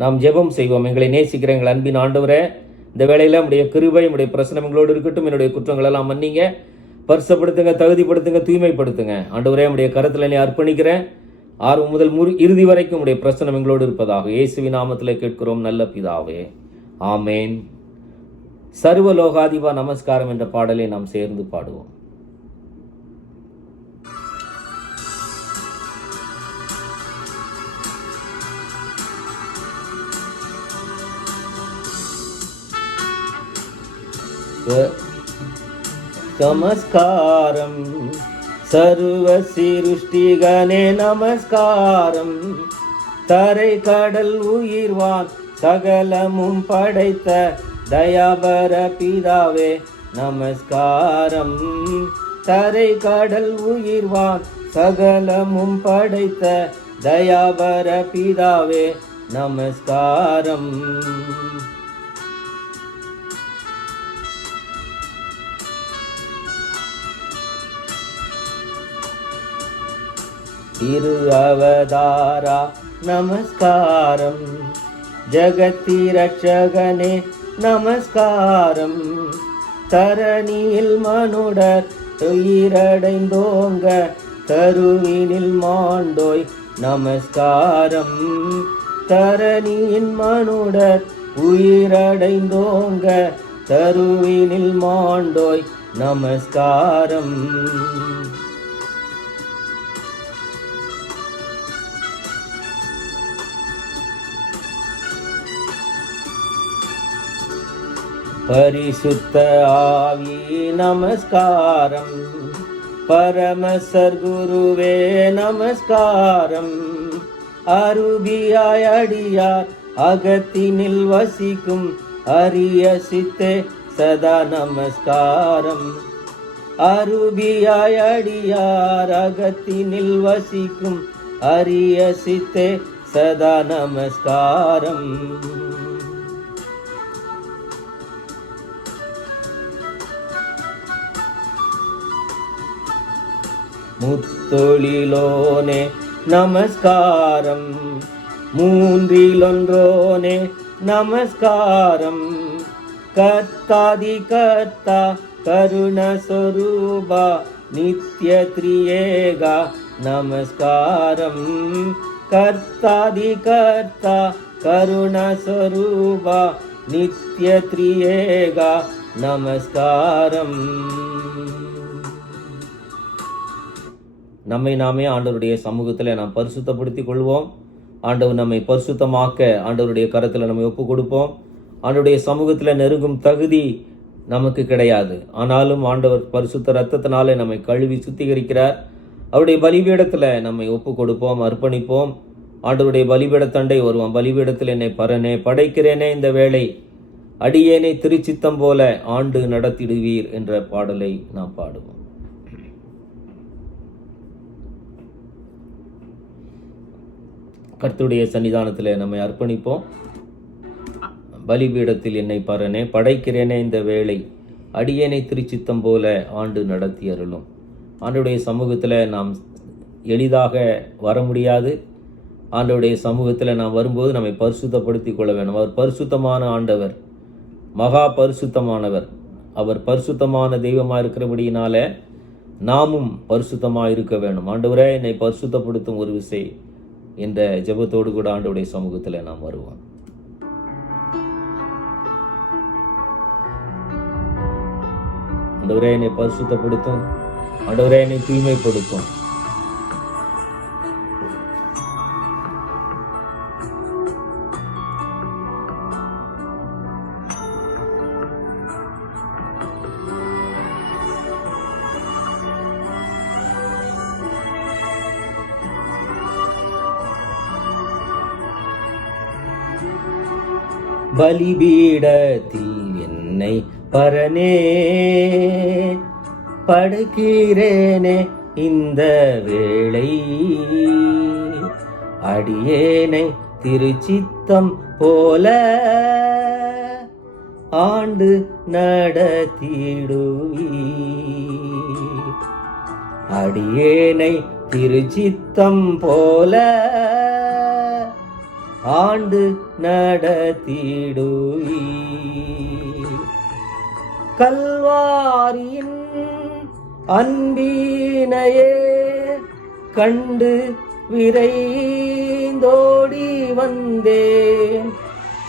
நாம் ஜெபம் செய்வோம். எங்களை நேசிக்கிற எங்கள் அன்பின் ஆண்டவரே, இந்த வேளையில் உடைய கிருபை, உடைய பிரசனம் எங்களோடு இருக்கட்டும். என்னுடைய குற்றங்கள் எல்லாம் மன்னிங்க, பரிசுப்படுத்துங்க, தகுதிப்படுத்துங்க, தூய்மைப்படுத்துங்க. ஆண்டவரே, உடைய கரத்தில் என்னை அர்ப்பணிக்கிறேன். ஆர்வம் முதல் இறுதி வரைக்கும் உடைய பிரசனம் எங்களோடு இருப்பதாக இயேசுவின் நாமத்தில் கேட்கிறோம் நல்ல பிதாவே, ஆமேன். சர்வலோகாதிபா நமஸ்காரம் என்ற பாடலை நாம் சேர்ந்து பாடுவோம். நமஸ்காரம் சர்வ சிருஷ்டிகனே நமஸ்காரம், தரை கடல் உயிர்வான் சகலமும் படைத்த தயாபர பிதாவே நமஸ்காரம், தரை கடல் உயிர்வான் சகலமும் படைத்த தயாபர பிதாவே நமஸ்காரம். திரு அவதாரா நமஸ்காரம், ஜகத்தி ரட்சகனே நமஸ்காரம், தரணியில் மனுடர் உயிரடைந்தோங்க கருவினில் மாண்டோய் நமஸ்காரம், தரணியின் மனுடர் உயிரடைந்தோங்க கருவினில் மாண்டோய் நமஸ்காரம். பரிசுத்த ஆவி நமஸ்காரம், பரமசர் குருவே நமஸ்காரம், அருபியாய் அடியார் அகத்தினில் வசிக்கும் அரிய சித்தே சதா நமஸ்காரம், அருபியாய் அடியார் அகத்தினில் வசிக்கும் அரிய சித்தே சதா நமஸ்காரம். முத்தொழிலோனே நமஸ்காரம், மூன்றிலொன்றோனே நமஸ்காரம், கர்த்தாதி கர்த்தா கருணஸ்வரூபா நித்ய திரியேகா நமஸ்காரம், கர்த்தாதி கர்த்தா கருணஸ்வரூபா நித்ய திரியேகா நமஸ்காரம். நம்மை நாமே ஆண்டவருடைய சமூகத்தில் நாம் பரிசுத்தப்படுத்திக் கொள்வோம். ஆண்டவர் நம்மை பரிசுத்தமாக்க ஆண்டவருடைய கரத்தில் நம்மை ஒப்பு கொடுப்போம். ஆண்டவருடைய சமூகத்தில் நெருங்கும் தகுதி நமக்கு கிடையாது. ஆனாலும் ஆண்டவர் பரிசுத்த இரத்தத்தினாலே நம்மை கழுவி சுத்திகரிக்கிறார். அவருடைய பலிபீடத்தில் நம்மை ஒப்பு கொடுப்போம், அர்ப்பணிப்போம். ஆண்டவருடைய பலிபீடத்தண்டை வருவோம். பலிபீடத்தில் என்னை பரனே படைக்கிறேனே, இந்த வேளை அடியேனை திருச்சித்தம் போல ஆண்டு நடத்திடுவீர் என்ற பாடலை நாம் பாடுவோம். கர்த்தருடைய சன்னிதானத்தில் நம்மை அர்ப்பணிப்போம். பலிபீடத்தில் என்னை பரனே படைக்கிறேனே, இந்த வேளை அடியேனை திருச்சித்தம் போல ஆண்டு நடத்தி அருளும். ஆண்டவருடைய சமூகத்தில் நாம் எளிதாக வர முடியாது. ஆண்டவருடைய சமூகத்தில் நாம் வரும்போது நம்மை பரிசுத்தப்படுத்திக் கொள்ள வேண்டும். அவர் பரிசுத்தமான ஆண்டவர், மகா பரிசுத்தமானவர். அவர் பரிசுத்தமான தெய்வமாக இருக்கிறபடியினால நாமும் பரிசுத்தமாக இருக்க வேண்டும். ஆண்டவரே, என்னை பரிசுத்தப்படுத்தும் ஒரு விசை என்ற ஜெபத்தோடு கூட ஆண்டவருடைய சமூகத்தில் நாம் வருவோம். ஆண்டவரே, என்னை பரிசுத்தப்படுத்தும். ஆண்டவரே, என்னை தூய்மைப்படுத்தும். பலிபீடத்தில் என்னை பரனே படைக்கிறேனே, இந்த வேளை அடியேனை திருச்சித்தம் போல ஆண்டு நடத்திடுவீர். அடியேனை திருச்சித்தம் போல ஆண்டு நடத்திடுவீர். கல்வாரியின் அன்பினையே கண்டு விரைந்தோடி வந்தேன்.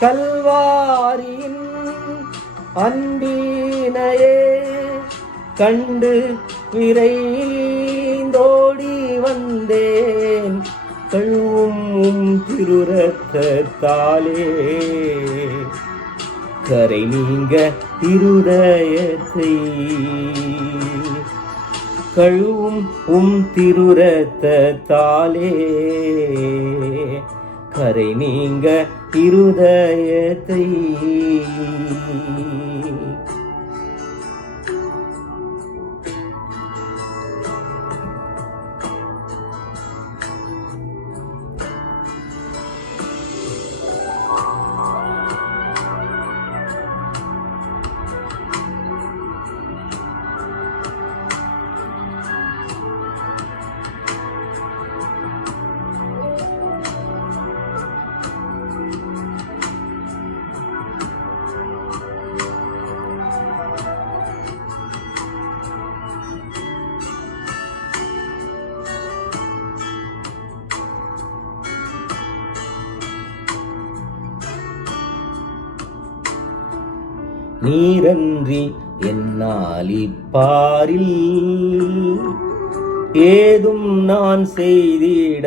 கல்வாரியின் அன்பினையே கண்டு விரைந்தோடி வந்தேன். கழுவும் திருரத்தாலே கரை நீங்க இருதயத்தை. கழுவும் திருரத்தாலே கரை நீங்க இருதயத்தை. நீரன்றி என்னாலிப்பாரில் ஏதும் நான் செய்திட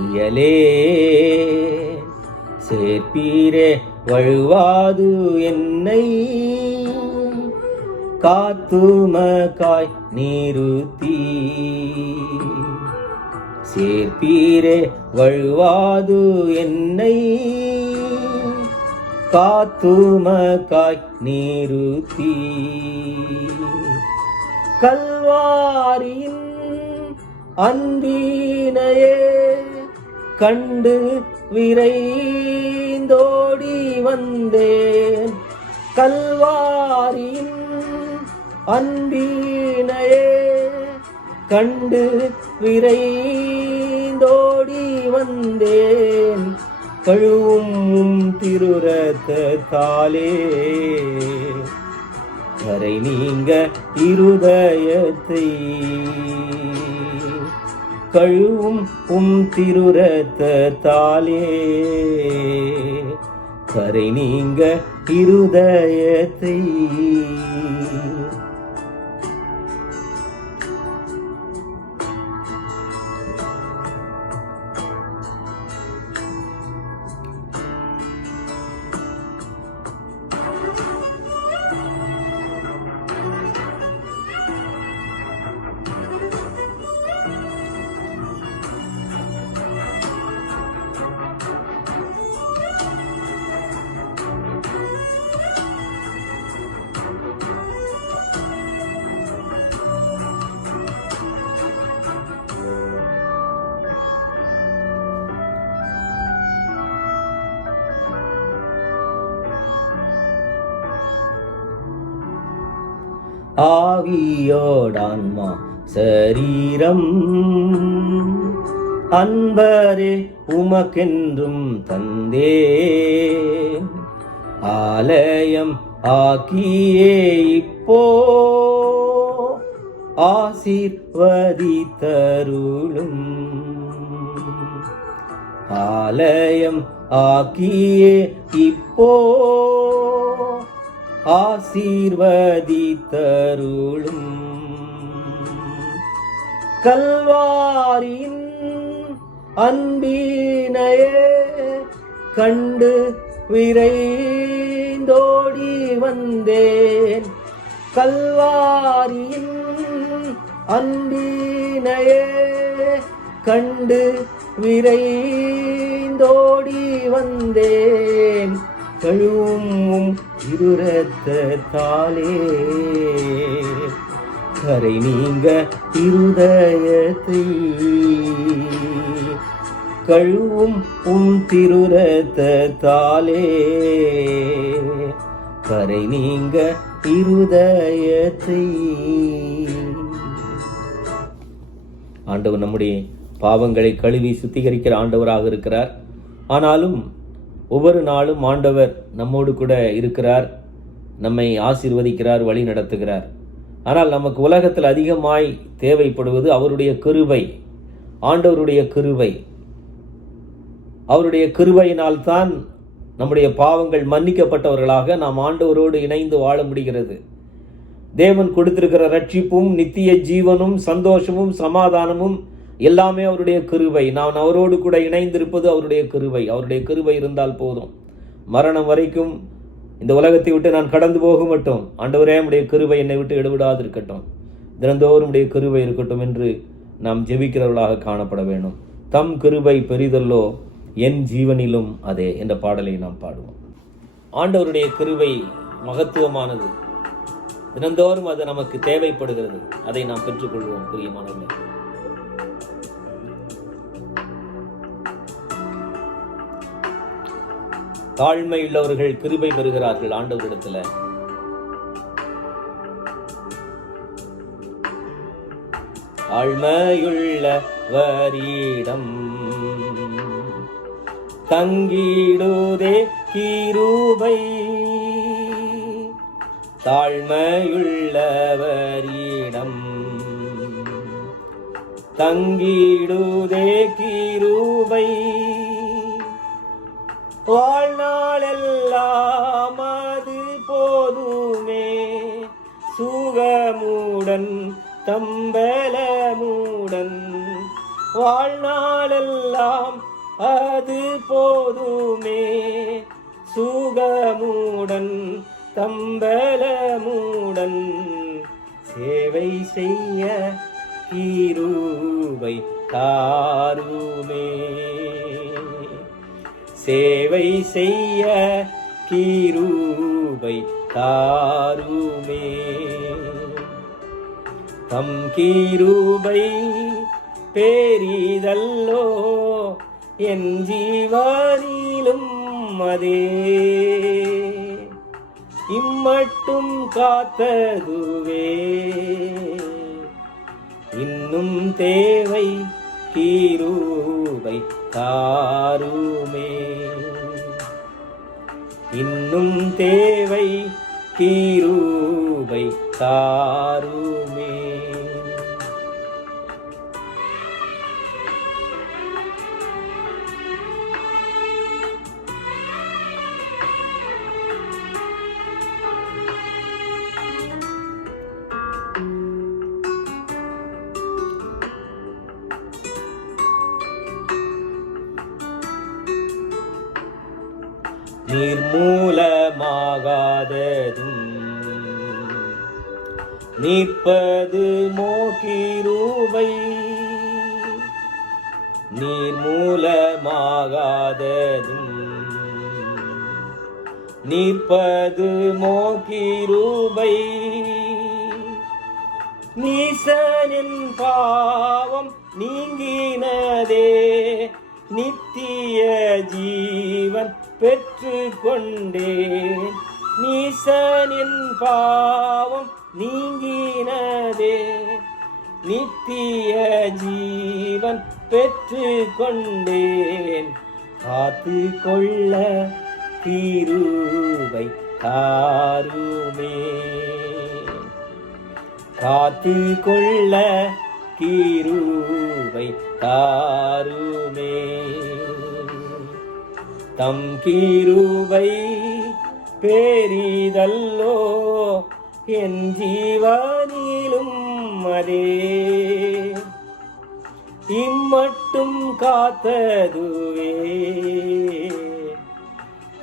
இயலே. சேர்ப்பீரே வழுவாது என்னை காத்துமக்காய் நிறுத்தி. சேர்ப்பீரே வழுவாது என்னை காத்துமக்காய் நிறுத்தி. கல்வாரியின் அன்பினையே கண்டு விரைந்தோடி வந்தேன். கல்வாரியின் அன்பினையே கண்டு விரைந்தோடி வந்தேன். கழுவும் திருரத்தாலே கரை நீங்க இருதயத்தை. கழுவும் திருரத்தாலே கரை நீங்க இருதயத்தை. ஆவியோடான்மா சரீரம் அன்பரே உமக்கென்றும் தந்தே. ஆலயம் ஆக்கியே இப்போ ஆசீர்வதித்தருளும். ஆலயம் ஆக்கியே இப்போ ஆசீர்வதித்தருளும். கல்வாரியின் அன்பினையே கண்டு விரைந்தோடி வந்தேன். கல்வாரியின் அன்பினையே கண்டு விரைந்தோடி வந்தேன். கழுவும் இருரத்தாலே கரை நீங்க இருதயத்தை. கழுவும் திருரத்தாலே கரை நீங்க இருதயத்தை. ஆண்டவர் நம்முடைய பாவங்களை கழுவி சுத்திகரிக்கிற ஆண்டவராக இருக்கிறார். ஆனாலும் ஒவ்வொரு நாளும் ஆண்டவர் நம்மோடு கூட இருக்கிறார், நம்மை ஆசீர்வதிக்கிறார், வழி நடத்துகிறார். ஆனால் நமக்கு உலகத்தில் அதிகமாய் தேவைப்படுவது அவருடைய கிருபை, ஆண்டவருடைய கிருபை. அவருடைய கிருபையினால்தான் நம்முடைய பாவங்கள் மன்னிக்கப்பட்டவர்களாக நாம் ஆண்டவரோடு இணைந்து வாழ முடிகிறது. தேவன் கொடுத்திருக்கிற ரட்சிப்பும் நித்திய ஜீவனும் சந்தோஷமும் சமாதானமும் எல்லாமே அவருடைய கிருபை. நான் அவரோடு கூட இணைந்திருப்பது அவருடைய கிருபை. அவருடைய கிருபை இருந்தால் போதும். மரணம் வரைக்கும் இந்த உலகத்தை விட்டு நான் கடந்து போக மாட்டோம். ஆண்டவரே, உம்முடைய கிருபை என்னை விட்டு எடுவிடாது இருக்கட்டும், தினந்தோறும் உடைய கிருபை இருக்கட்டும் என்று நாம் ஜெபிக்கிறவர்களாக காணப்பட வேண்டும். தம் கிருபை பெரிதல்லோ என் ஜீவனிலும் அதே என்ற பாடலை நாம் பாடுவோம். ஆண்டவருடைய கிருபை மகத்துவமானது. தினந்தோறும் அது நமக்கு தேவைப்படுகிறது. அதை நாம் பெற்றுக்கொள்வோம். பிரியமானவர்களே, தாழ்மை உள்ளவர்கள் கிருபை பெறுகிறார்கள் ஆண்டவரிடத்துல. தாழ்மையுள்ளவரிடம் தங்கிடுதே கிருபை, தாழ்மையுள்ளவரிடம் தங்கிடுதே கிருபை, வாழ்நாளெல்லாம் அது போதுமே, சுகமுடன் தம்பலமுடன், வாழ்நாளெல்லாம் அது போதுமே, சுகமுடன் தம்பலமுடன், சேவை செய்ய கிருபை தாருமே, சேவை செய்ய கிருபை தாருமே, தம் கிருபை பெரிதல்லோ என் ஜீவனிலும் அதே, இம்மட்டும் காத்ததுவே இன்னும் தேவை கிருபை தாருமே, இன்னும் தேவை கிருபை தாருமே. நிர்மூலமாகாததும் நிற்பது மோகிருபை, நிர்மூலமாகாததும் நிற்பது மோகிருபை, நீசனின் பாவம் நீங்கினதே, நித்திய ஜீவன் பெற்று கொண்டேன், நீசனின் பாவம் நீங்கினதே, நித்திய ஜீவன் பெற்று கொண்டேன், காத்து கொள்ள கிருபை தாருமே, காத்து கொள்ள கிருபை தாருமே, தம் கிருபை பெரிதல்லோ என் ஜீவனிலும் அதே, இம்மட்டும் காத்ததுவே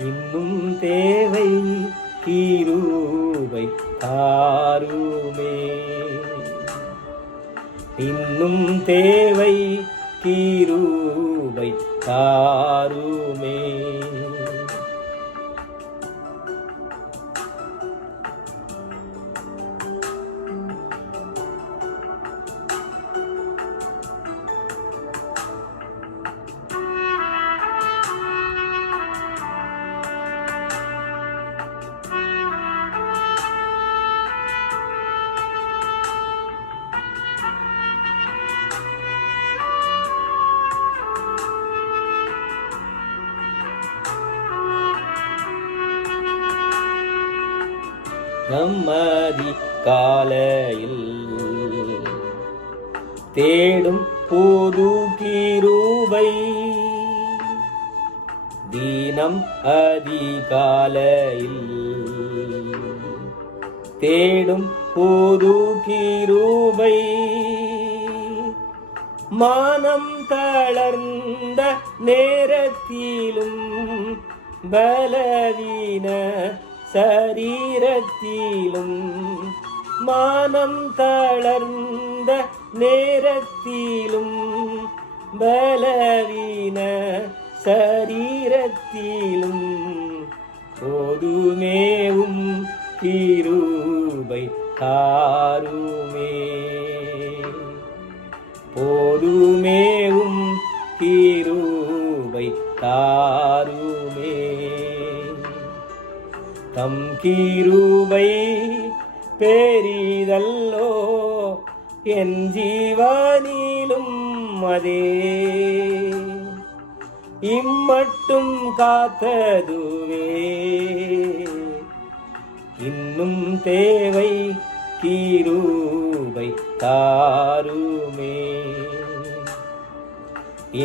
இன்னும் தேவை கிருபை தாருமே, இன்னும் தேவை கிருபை தாருமே. நம்மதி காலையில் தேடும் புது கிருபை தினம் அதிகாலையில் தேடும் புது கிருபை மானம் தளர்ந்த நேரத்திலும் பலவீன சரீரத்திலும் மானம் தளர்ந்த நேரத்திலும் பலவீன சரீரத்திலும் போதுமேவும் கிருபை தாருமே போதுமேவும் கிருபை தாருமே தம் கிருபை பெரிதல்லோ என் ஜீவனிலும் அதே இம்மட்டும் காத்ததுவே இன்னும் தேவை கிருபை தாருமே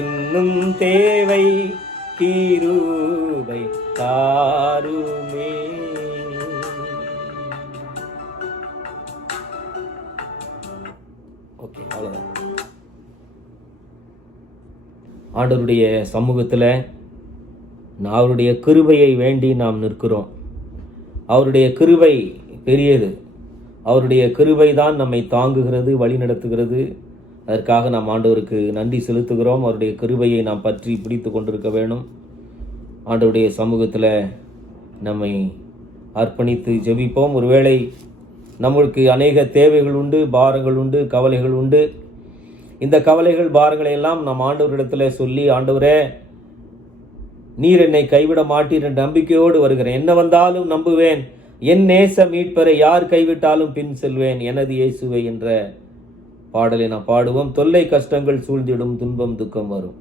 இன்னும் தேவை கிருபை தாருமே. ஓகே, அவ்வளோதான். ஆண்டவருடைய சமூகத்தில் அவருடைய கிருபையை வேண்டி நாம் நிற்கிறோம். அவருடைய கிருபை பெரியது. அவருடைய கிருபை தான் நம்மை தாங்குகிறது, வழி நடத்துகிறது. அதற்காக நாம் ஆண்டவருக்கு நன்றி செலுத்துகிறோம். அவருடைய கிருபையை நாம் பற்றி பிடித்து கொண்டிருக்க வேணும். ஆண்டவருடைய சமூகத்தில் நம்மை அர்ப்பணித்து ஜெபிப்போம். ஒருவேளை நம்மளுக்கு அநேக தேவைகள் உண்டு, பாரங்கள் உண்டு, கவலைகள் உண்டு. இந்த கவலைகள் பாரங்களை எல்லாம் நம் ஆண்டவரிடத்தில் சொல்லி, ஆண்டவரே நீர் என்னை கைவிட மாட்டீர் என்ற நம்பிக்கையோடு வருகிறேன். என்ன வந்தாலும் நம்புவேன். என் நேச மீட்பரை யார் கைவிட்டாலும் பின் செல்வேன், எனது இயேசுவை என்ற பாடலை நாம் பாடுவோம். தொல்லை கஷ்டங்கள் சூழ்ந்திடும், துன்பம் துக்கம் வரும்.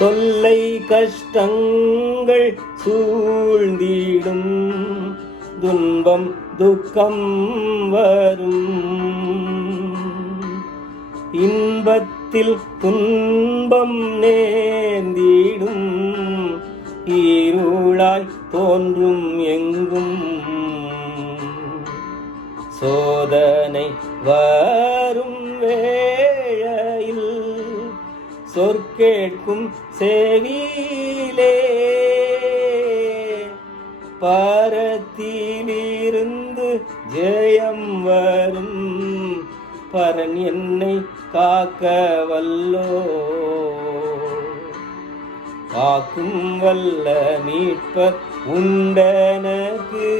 தொல்லை கஷ்டங்கள் சூழ்ந்திடும், துன்பம் துக்கம் வரும். இன்பத்தில் துன்பம் நேர்ந்திடும், இருளாய் தோன்றும் எங்கும். சோதனை வரும் வேளையில் சொற்கேட்கும் செவியிலே, பரத்திலிருந்து ஜெயம் வரும். பரன் என்னை காக்க வல்லோ, காக்கும் வல்ல மீட்பர் உண்டனக்கு,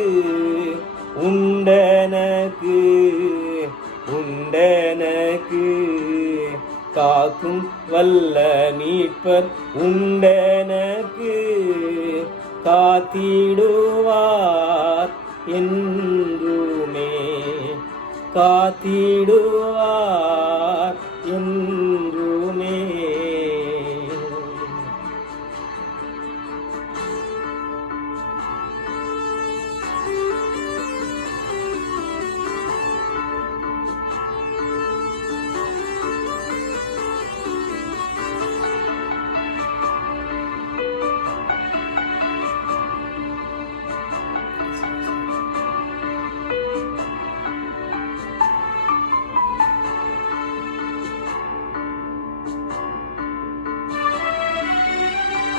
உண்டனக்கு, உண்டனக்கு. காக்கும் வல்ல மீட்பர் உண்டனக்கு, காத்திடுவார் என்றுமே, காத்திடுவார் என்றுமே.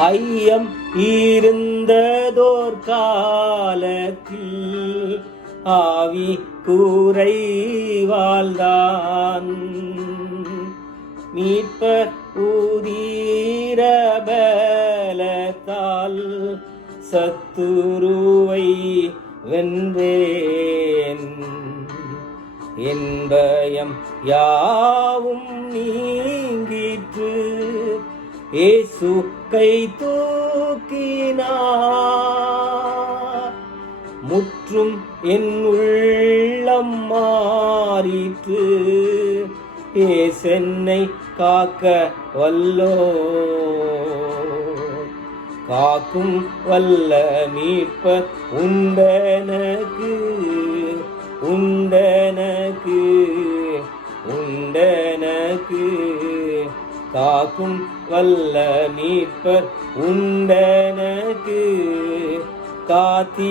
ஐயம் இருந்ததோர் காலத்தில் ஆவி குறைவால்தான், மீட்பர் உதிர பலத்தால் சத்துருவை வென்றேன். என் பயம் யாவும் நீங்கிற்று, இயேசு கை தூக்கினார். முற்றும் என் உள்ளம் மாறிற்று, இயேசென்னை காக்க வல்லோ. காக்கும் வல்ல மீட்பர் உண்டனக்கு, உண்டனக்கு, உண்டனக்கு. காக்கும் வல்ல மீட்பர் உண்டனக்கு, காத்திடுவார்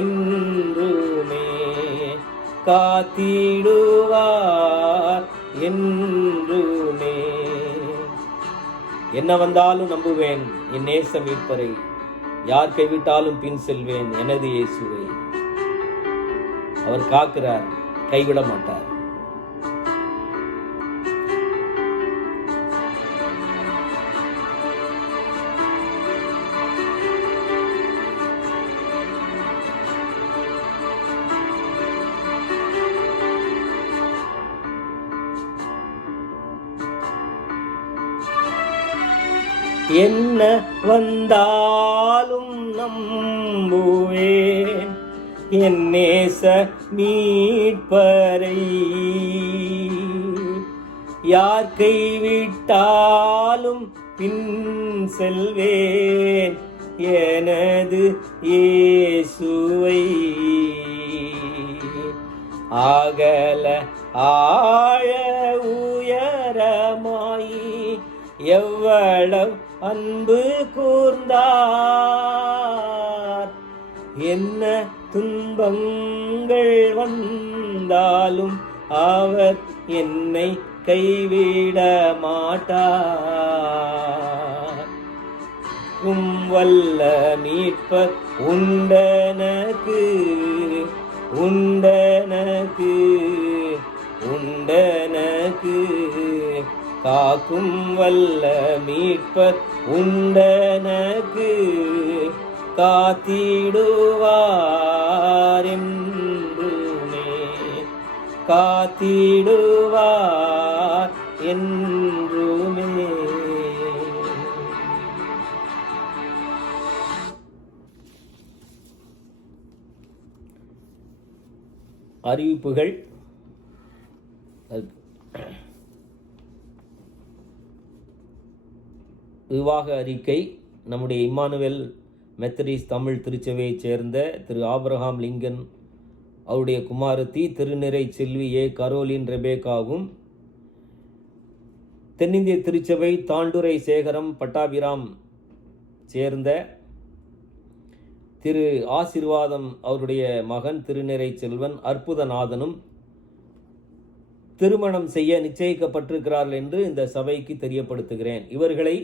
என்றுமே, காத்திடுவார் என்றுமே. என்ன வந்தாலும் நம்புவேன் என் நேச மீட்பரை, யார் கைவிட்டாலும் பின் செல்வேன் எனது இயேசுவை. அவர் காக்கிறார், கைவிட மாட்டார். என்ன வந்தாலும் நம்புவேன் என் நேச மீட்பரை, யார் கைவிட்டாலும் பின் செல்வேன் எனது இயேசுவை. அகல ஆழ உயரமாய் எவ்வளவு அன்பு கூர்ந்தார். என்ன துன்பங்கள் வந்தாலும் அவர் என்னை கைவிட மாட்டார். வல்ல மீட்பர் உண்டனக்கு, உண்டனக்கு, உண்டனக்கு. காக்கும் வல்ல மீட்பர் உண்டனக்கு, காத்திடுவார் என்றுமே, காத்திடுவார் என்றுமே. அறிவிப்புகள். விவாக அறிக்கை. நம்முடைய இம்மானுவேல் மெத்தடிஸ்ட் தமிழ் திருச்சபையைச் சேர்ந்த திரு ஆபிரகாம் லிங்கன் அவருடைய குமாரத்தி திருநிறை செல்வி ஏ கரோலின் ரெபேக்காவும், தென்னிந்திய திருச்சபை தாண்டுரை சேகரம் பட்டாபிராம் சேர்ந்த திரு ஆசிர்வாதம் அவருடைய மகன் திருநிறை செல்வன் அற்புதநாதனும் திருமணம் செய்ய நிச்சயிக்கப்பட்டிருக்கிறார்கள் என்று இந்த சபைக்கு தெரியப்படுத்துகிறேன். இவர்களை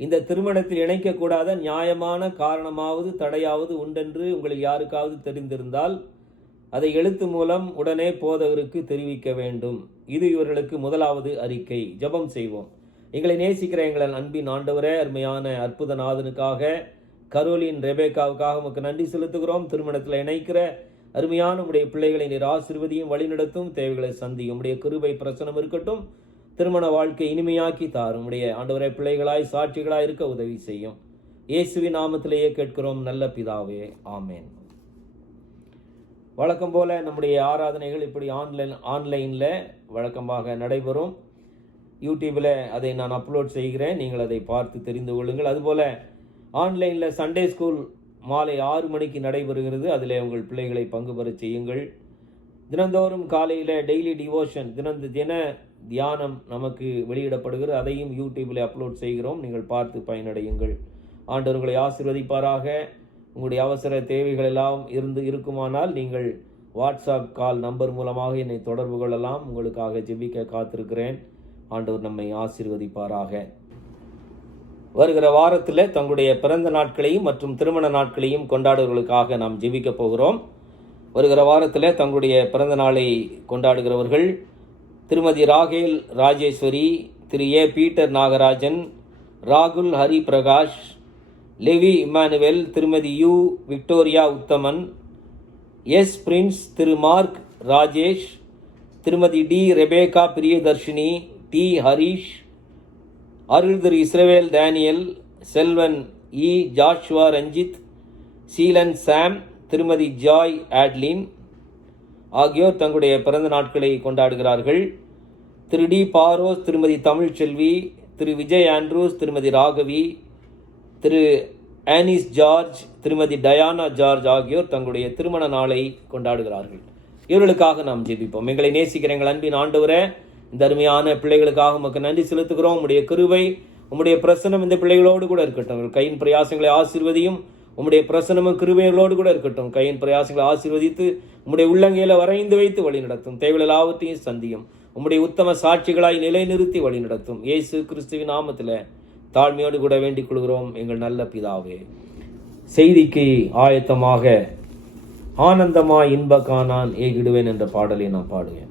இந்த திருமணத்தில் இணைக்கக்கூடாத நியாயமான காரணமாவது தடையாவது உண்டென்று உங்களில் யாருக்காவது தெரிந்திருந்தால் அதை எழுத்து மூலம் உடனே போதகருக்கு தெரிவிக்க வேண்டும். இது இவர்களுக்கு முதலாவது அறிக்கை. ஜெபம் செய்வோம். எங்களை நேசிக்கிற எங்கள் அன்பின் ஆண்டவரே, அருமையான அற்புதநாதனுக்காக, கரோலின் ரெபேக்காவுக்காக உமக்கு நன்றி செலுத்துகிறோம். திருமணத்தில் இணைக்கிற அருமையான உடைய பிள்ளைகளை நீர் ஆசீர்வதியும், வழிநடத்தும், தேவைகளை சந்தியும். உடைய கிருபை பிரசனம் இருக்கட்டும். திருமண வாழ்க்கை இனிமையாக்கி தாரும். உடைய ஆண்டவரே, பிள்ளைகளாய் சாட்சிகளாய் இருக்க உதவி செய்யும். இயேசுவின் நாமத்திலேயே கேட்கிறோம் நல்ல பிதாவே, ஆமேன். வழக்கம் போல நம்முடைய ஆராதனைகள் இப்படி ஆன்லைனில் வழக்கமாக நடைபெறும். யூடியூப்பில் அதை நான் அப்லோட் செய்கிறேன். நீங்கள் அதை பார்த்து தெரிந்து கொள்ளுங்கள். அதுபோல் ஆன்லைனில் சண்டே ஸ்கூல் மாலை 6 மணிக்கு நடைபெறுகிறது. அதில் உங்கள் பிள்ளைகளை பங்கு பெற செய்யுங்கள். தினந்தோறும் காலையில் டெய்லி டிவோஷன், தின தியானம் நமக்கு வெளியிடப்படுகிறது. அதையும் யூடியூப்பில் அப்லோட் செய்கிறோம். நீங்கள் பார்த்து பயனடையுங்கள். ஆண்டவர்களை ஆசீர்வதிப்பாராக. உங்களுடைய அவசர தேவைகள் எல்லாம் இருக்குமானால் நீங்கள் வாட்ஸ்அப் கால் நம்பர் மூலமாக என்னை தொடர்பு கொள்ளலாம். உங்களுக்காக ஜெபிக்க காத்திருக்கிறேன். ஆண்டவர் நம்மை ஆசீர்வதிப்பாராக. வருகிற வாரத்தில் தங்களுடைய பிறந்த நாட்களையும் மற்றும் திருமண நாட்களையும் கொண்டாடுவர்களுக்காக நாம் ஜெபிக்க போகிறோம். வருகிற வாரத்தில் தங்களுடைய பிறந்த நாளை கொண்டாடுகிறவர்கள் திருமதி ராகேல் ராஜேஸ்வரி, திரு ஏ பீட்டர் நாகராஜன், ராகுல் ஹரி பிரகாஷ், லெவி இமானுவேல், திருமதி U Victoria Uthaman, S Prince, திரு மார்க் ராஜேஷ், திருமதி T Rebecca Priyadharshini, T Harish, Arul திரு இஸ்ரவேல் டேனியல், செல்வன் E Joshua Ranjith, Seelan Sam, திருமதி ஜாய் ஆட்லின் ஆகியோர் தங்களுடைய பிறந்த நாட்களை கொண்டாடுகிறார்கள். திரு டி பாரோஸ், திருமதி தமிழ்ச்செல்வி, திரு விஜய் ஆண்ட்ரூஸ், திருமதி ராகவி, திரு ஆனிஸ் ஜார்ஜ், திருமதி டயானா ஜார்ஜ் ஆகியோர் தங்களுடைய திருமண நாளை கொண்டாடுகிறார்கள். இவர்களுக்காக நாம் ஜெபிப்போம். எங்களை நேசிக்கிற எங்கள் அன்பின் ஆண்டவரே, இந்த அருமையான பிள்ளைகளுக்காக உமக்கு நன்றி செலுத்துகிறோம். உம்முடைய கிருபை, உம்முடைய பிரசனம் இந்த பிள்ளைகளோடு கூட இருக்கட்டும். கையின் பிரயாசங்களை ஆசீர்வதியும். உம்முடைய பிரசனமும் கிருபைகளோடு கூட இருக்கட்டும். கையின் பிரயாசங்களை ஆசீர்வதித்து உம்முடைய உள்ளங்கையில வரைந்து வைத்து வழி நடத்தும். தேவைகள் எல்லாவற்றையும் சந்தியும். உம்முடைய உத்தம சாட்சிகளாய் நிலைநிறுத்தி வழி நடத்தும். இயேசு கிறிஸ்துவின் நாமத்தில் தாழ்மையோடு கூட வேண்டிக் கொள்கிறோம் எங்கள் நல்ல பிதாவே. செய்திக்கு ஆயத்தமாக ஆனந்தமாய் இன்ப காணான் ஏகிடுவேன் என்ற பாடலை நான் பாடுவோம்.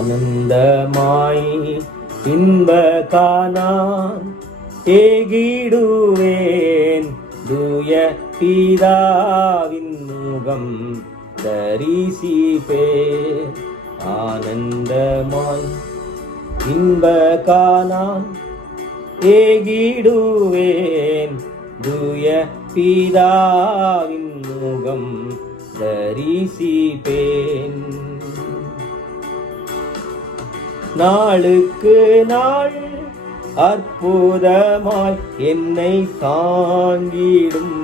ஆனந்தமாய் இன்ப காணான் ஏகிடுவேன், தூய பிதாவின் முகம் தரிசிப்பேன். ஆனந்தமாய் இன்ப காணான் ஏகிடுவேன், தூய பிதாவின் முகம் தரிசிப்பேன். நாளுக்கு நாள் அற்புதமாய் என்னை தாங்கிடும்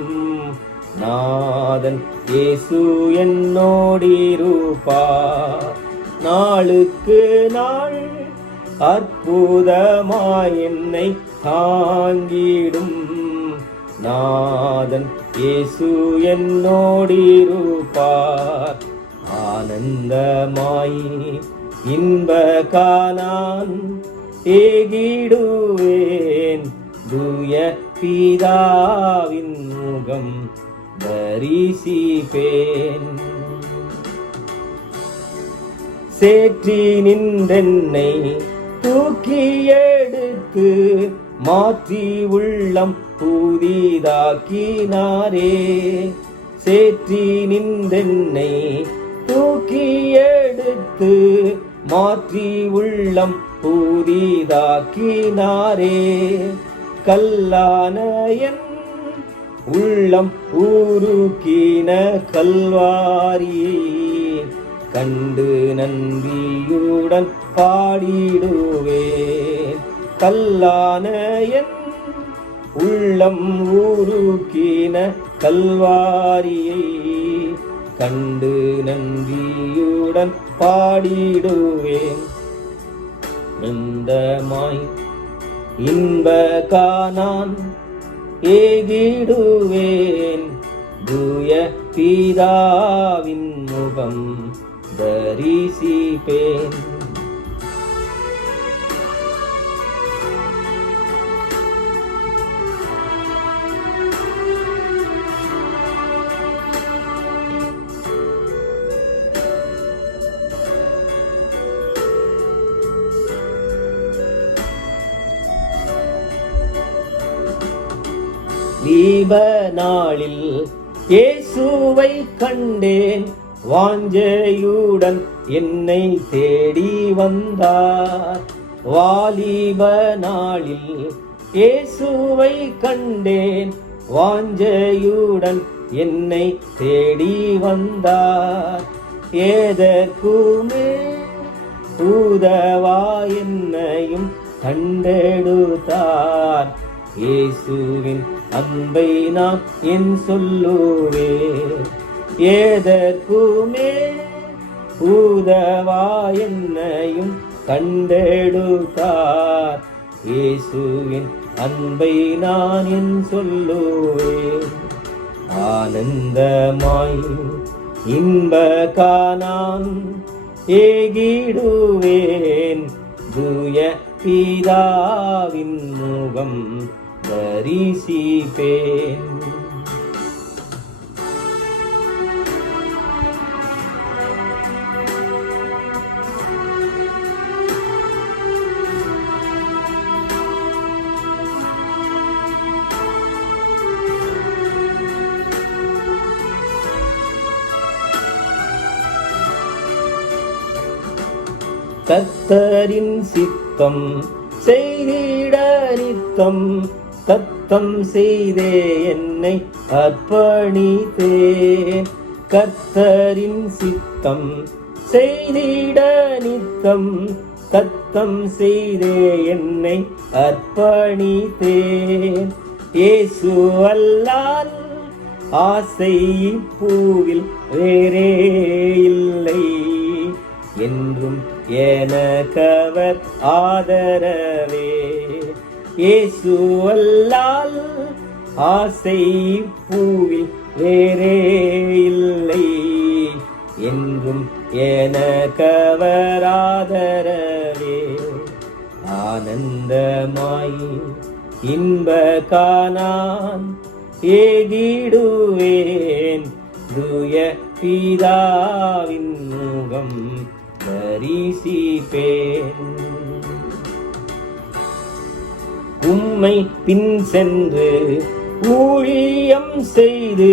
நாதன் இயேசு என்னோடிருப்பார். நாளுக்கு நாள் அற்புதமாய் என்னை தாங்கிடும் நாதன் இயேசு என்னோடிருப்பார். ஆனந்தமாய் இன்ப காணான் ஏகிடுவேன், தூய பிதாவின் முகம் தரிசிப்பேன். சேற்றி நின்றென்னை தூக்கி எடுத்து மாற்றி உள்ளம் புதிதாக்கினாரே. சேற்றி நின்றென்னை தூக்கி எடுத்து மாற்றி உள்ளம் புதிதாக்கினாரே. கல்லான என் உள்ளம் உருக்கின கல்வாரியை கண்டு நன்றியுடன் பாடிடுவேன். கல்லான என் உள்ளம் உருக்கின கல்வாரியை கண்டு நன்றியுடன் பாடிடுவேன். நந்தமாய் இன்ப காணான் ஏகிடுவேன், தூய பிதாவின் முகம் தரிசிப்பேன். தீப நாளில் இயேசுவை கண்டேன், வாஞ்சையுடன் என்னை தேடி வந்தார். வாலிப நாளில் இயேசுவை கண்டேன், வாஞ்சையுடன் என்னை தேடி வந்தார். ஏதற்குமே உதவா என்னையும் கண்டெடுத்தார். இயேசுவின் அன்பை நான் என் சொல்லுவேன். ஏதற்குமே உதவா என்னையும் கண்டெடுத்தார். இயேசுவின் அன்பை நான் என் சொல்லுவேன். ஆனந்தமாய் இன்ப கானான் ஏகிடுவேன். தூய பிதாவின் முகம் தரிசிப்பேன். கர்த்தரின் சித்தம் செய்திட நித்தம் தத்தம் செய்தே என்னை அர்ப்பணித்தேன். கர்த்தரின் சித்தம் செய்திட நித்தம் தத்தம் செய்தே என்னை அர்ப்பணித்தேன். இயேசு அல்லால் ஆசை பூவில் வேறே இல்லை. என்றும் எனக்கவர் ஆதரவே. இயேசு அல்லால் ஆசை பூவில் வேறே இல்லை. என்றும் எனக்கவர் ஆதரவே. ஆனந்தமாய் இன்ப கானான் ஏகிடுவேன். தூய பிதாவின் முகம் தரிசிப்பேன். உம்மை பின் சென்று ஊழியம் செய்து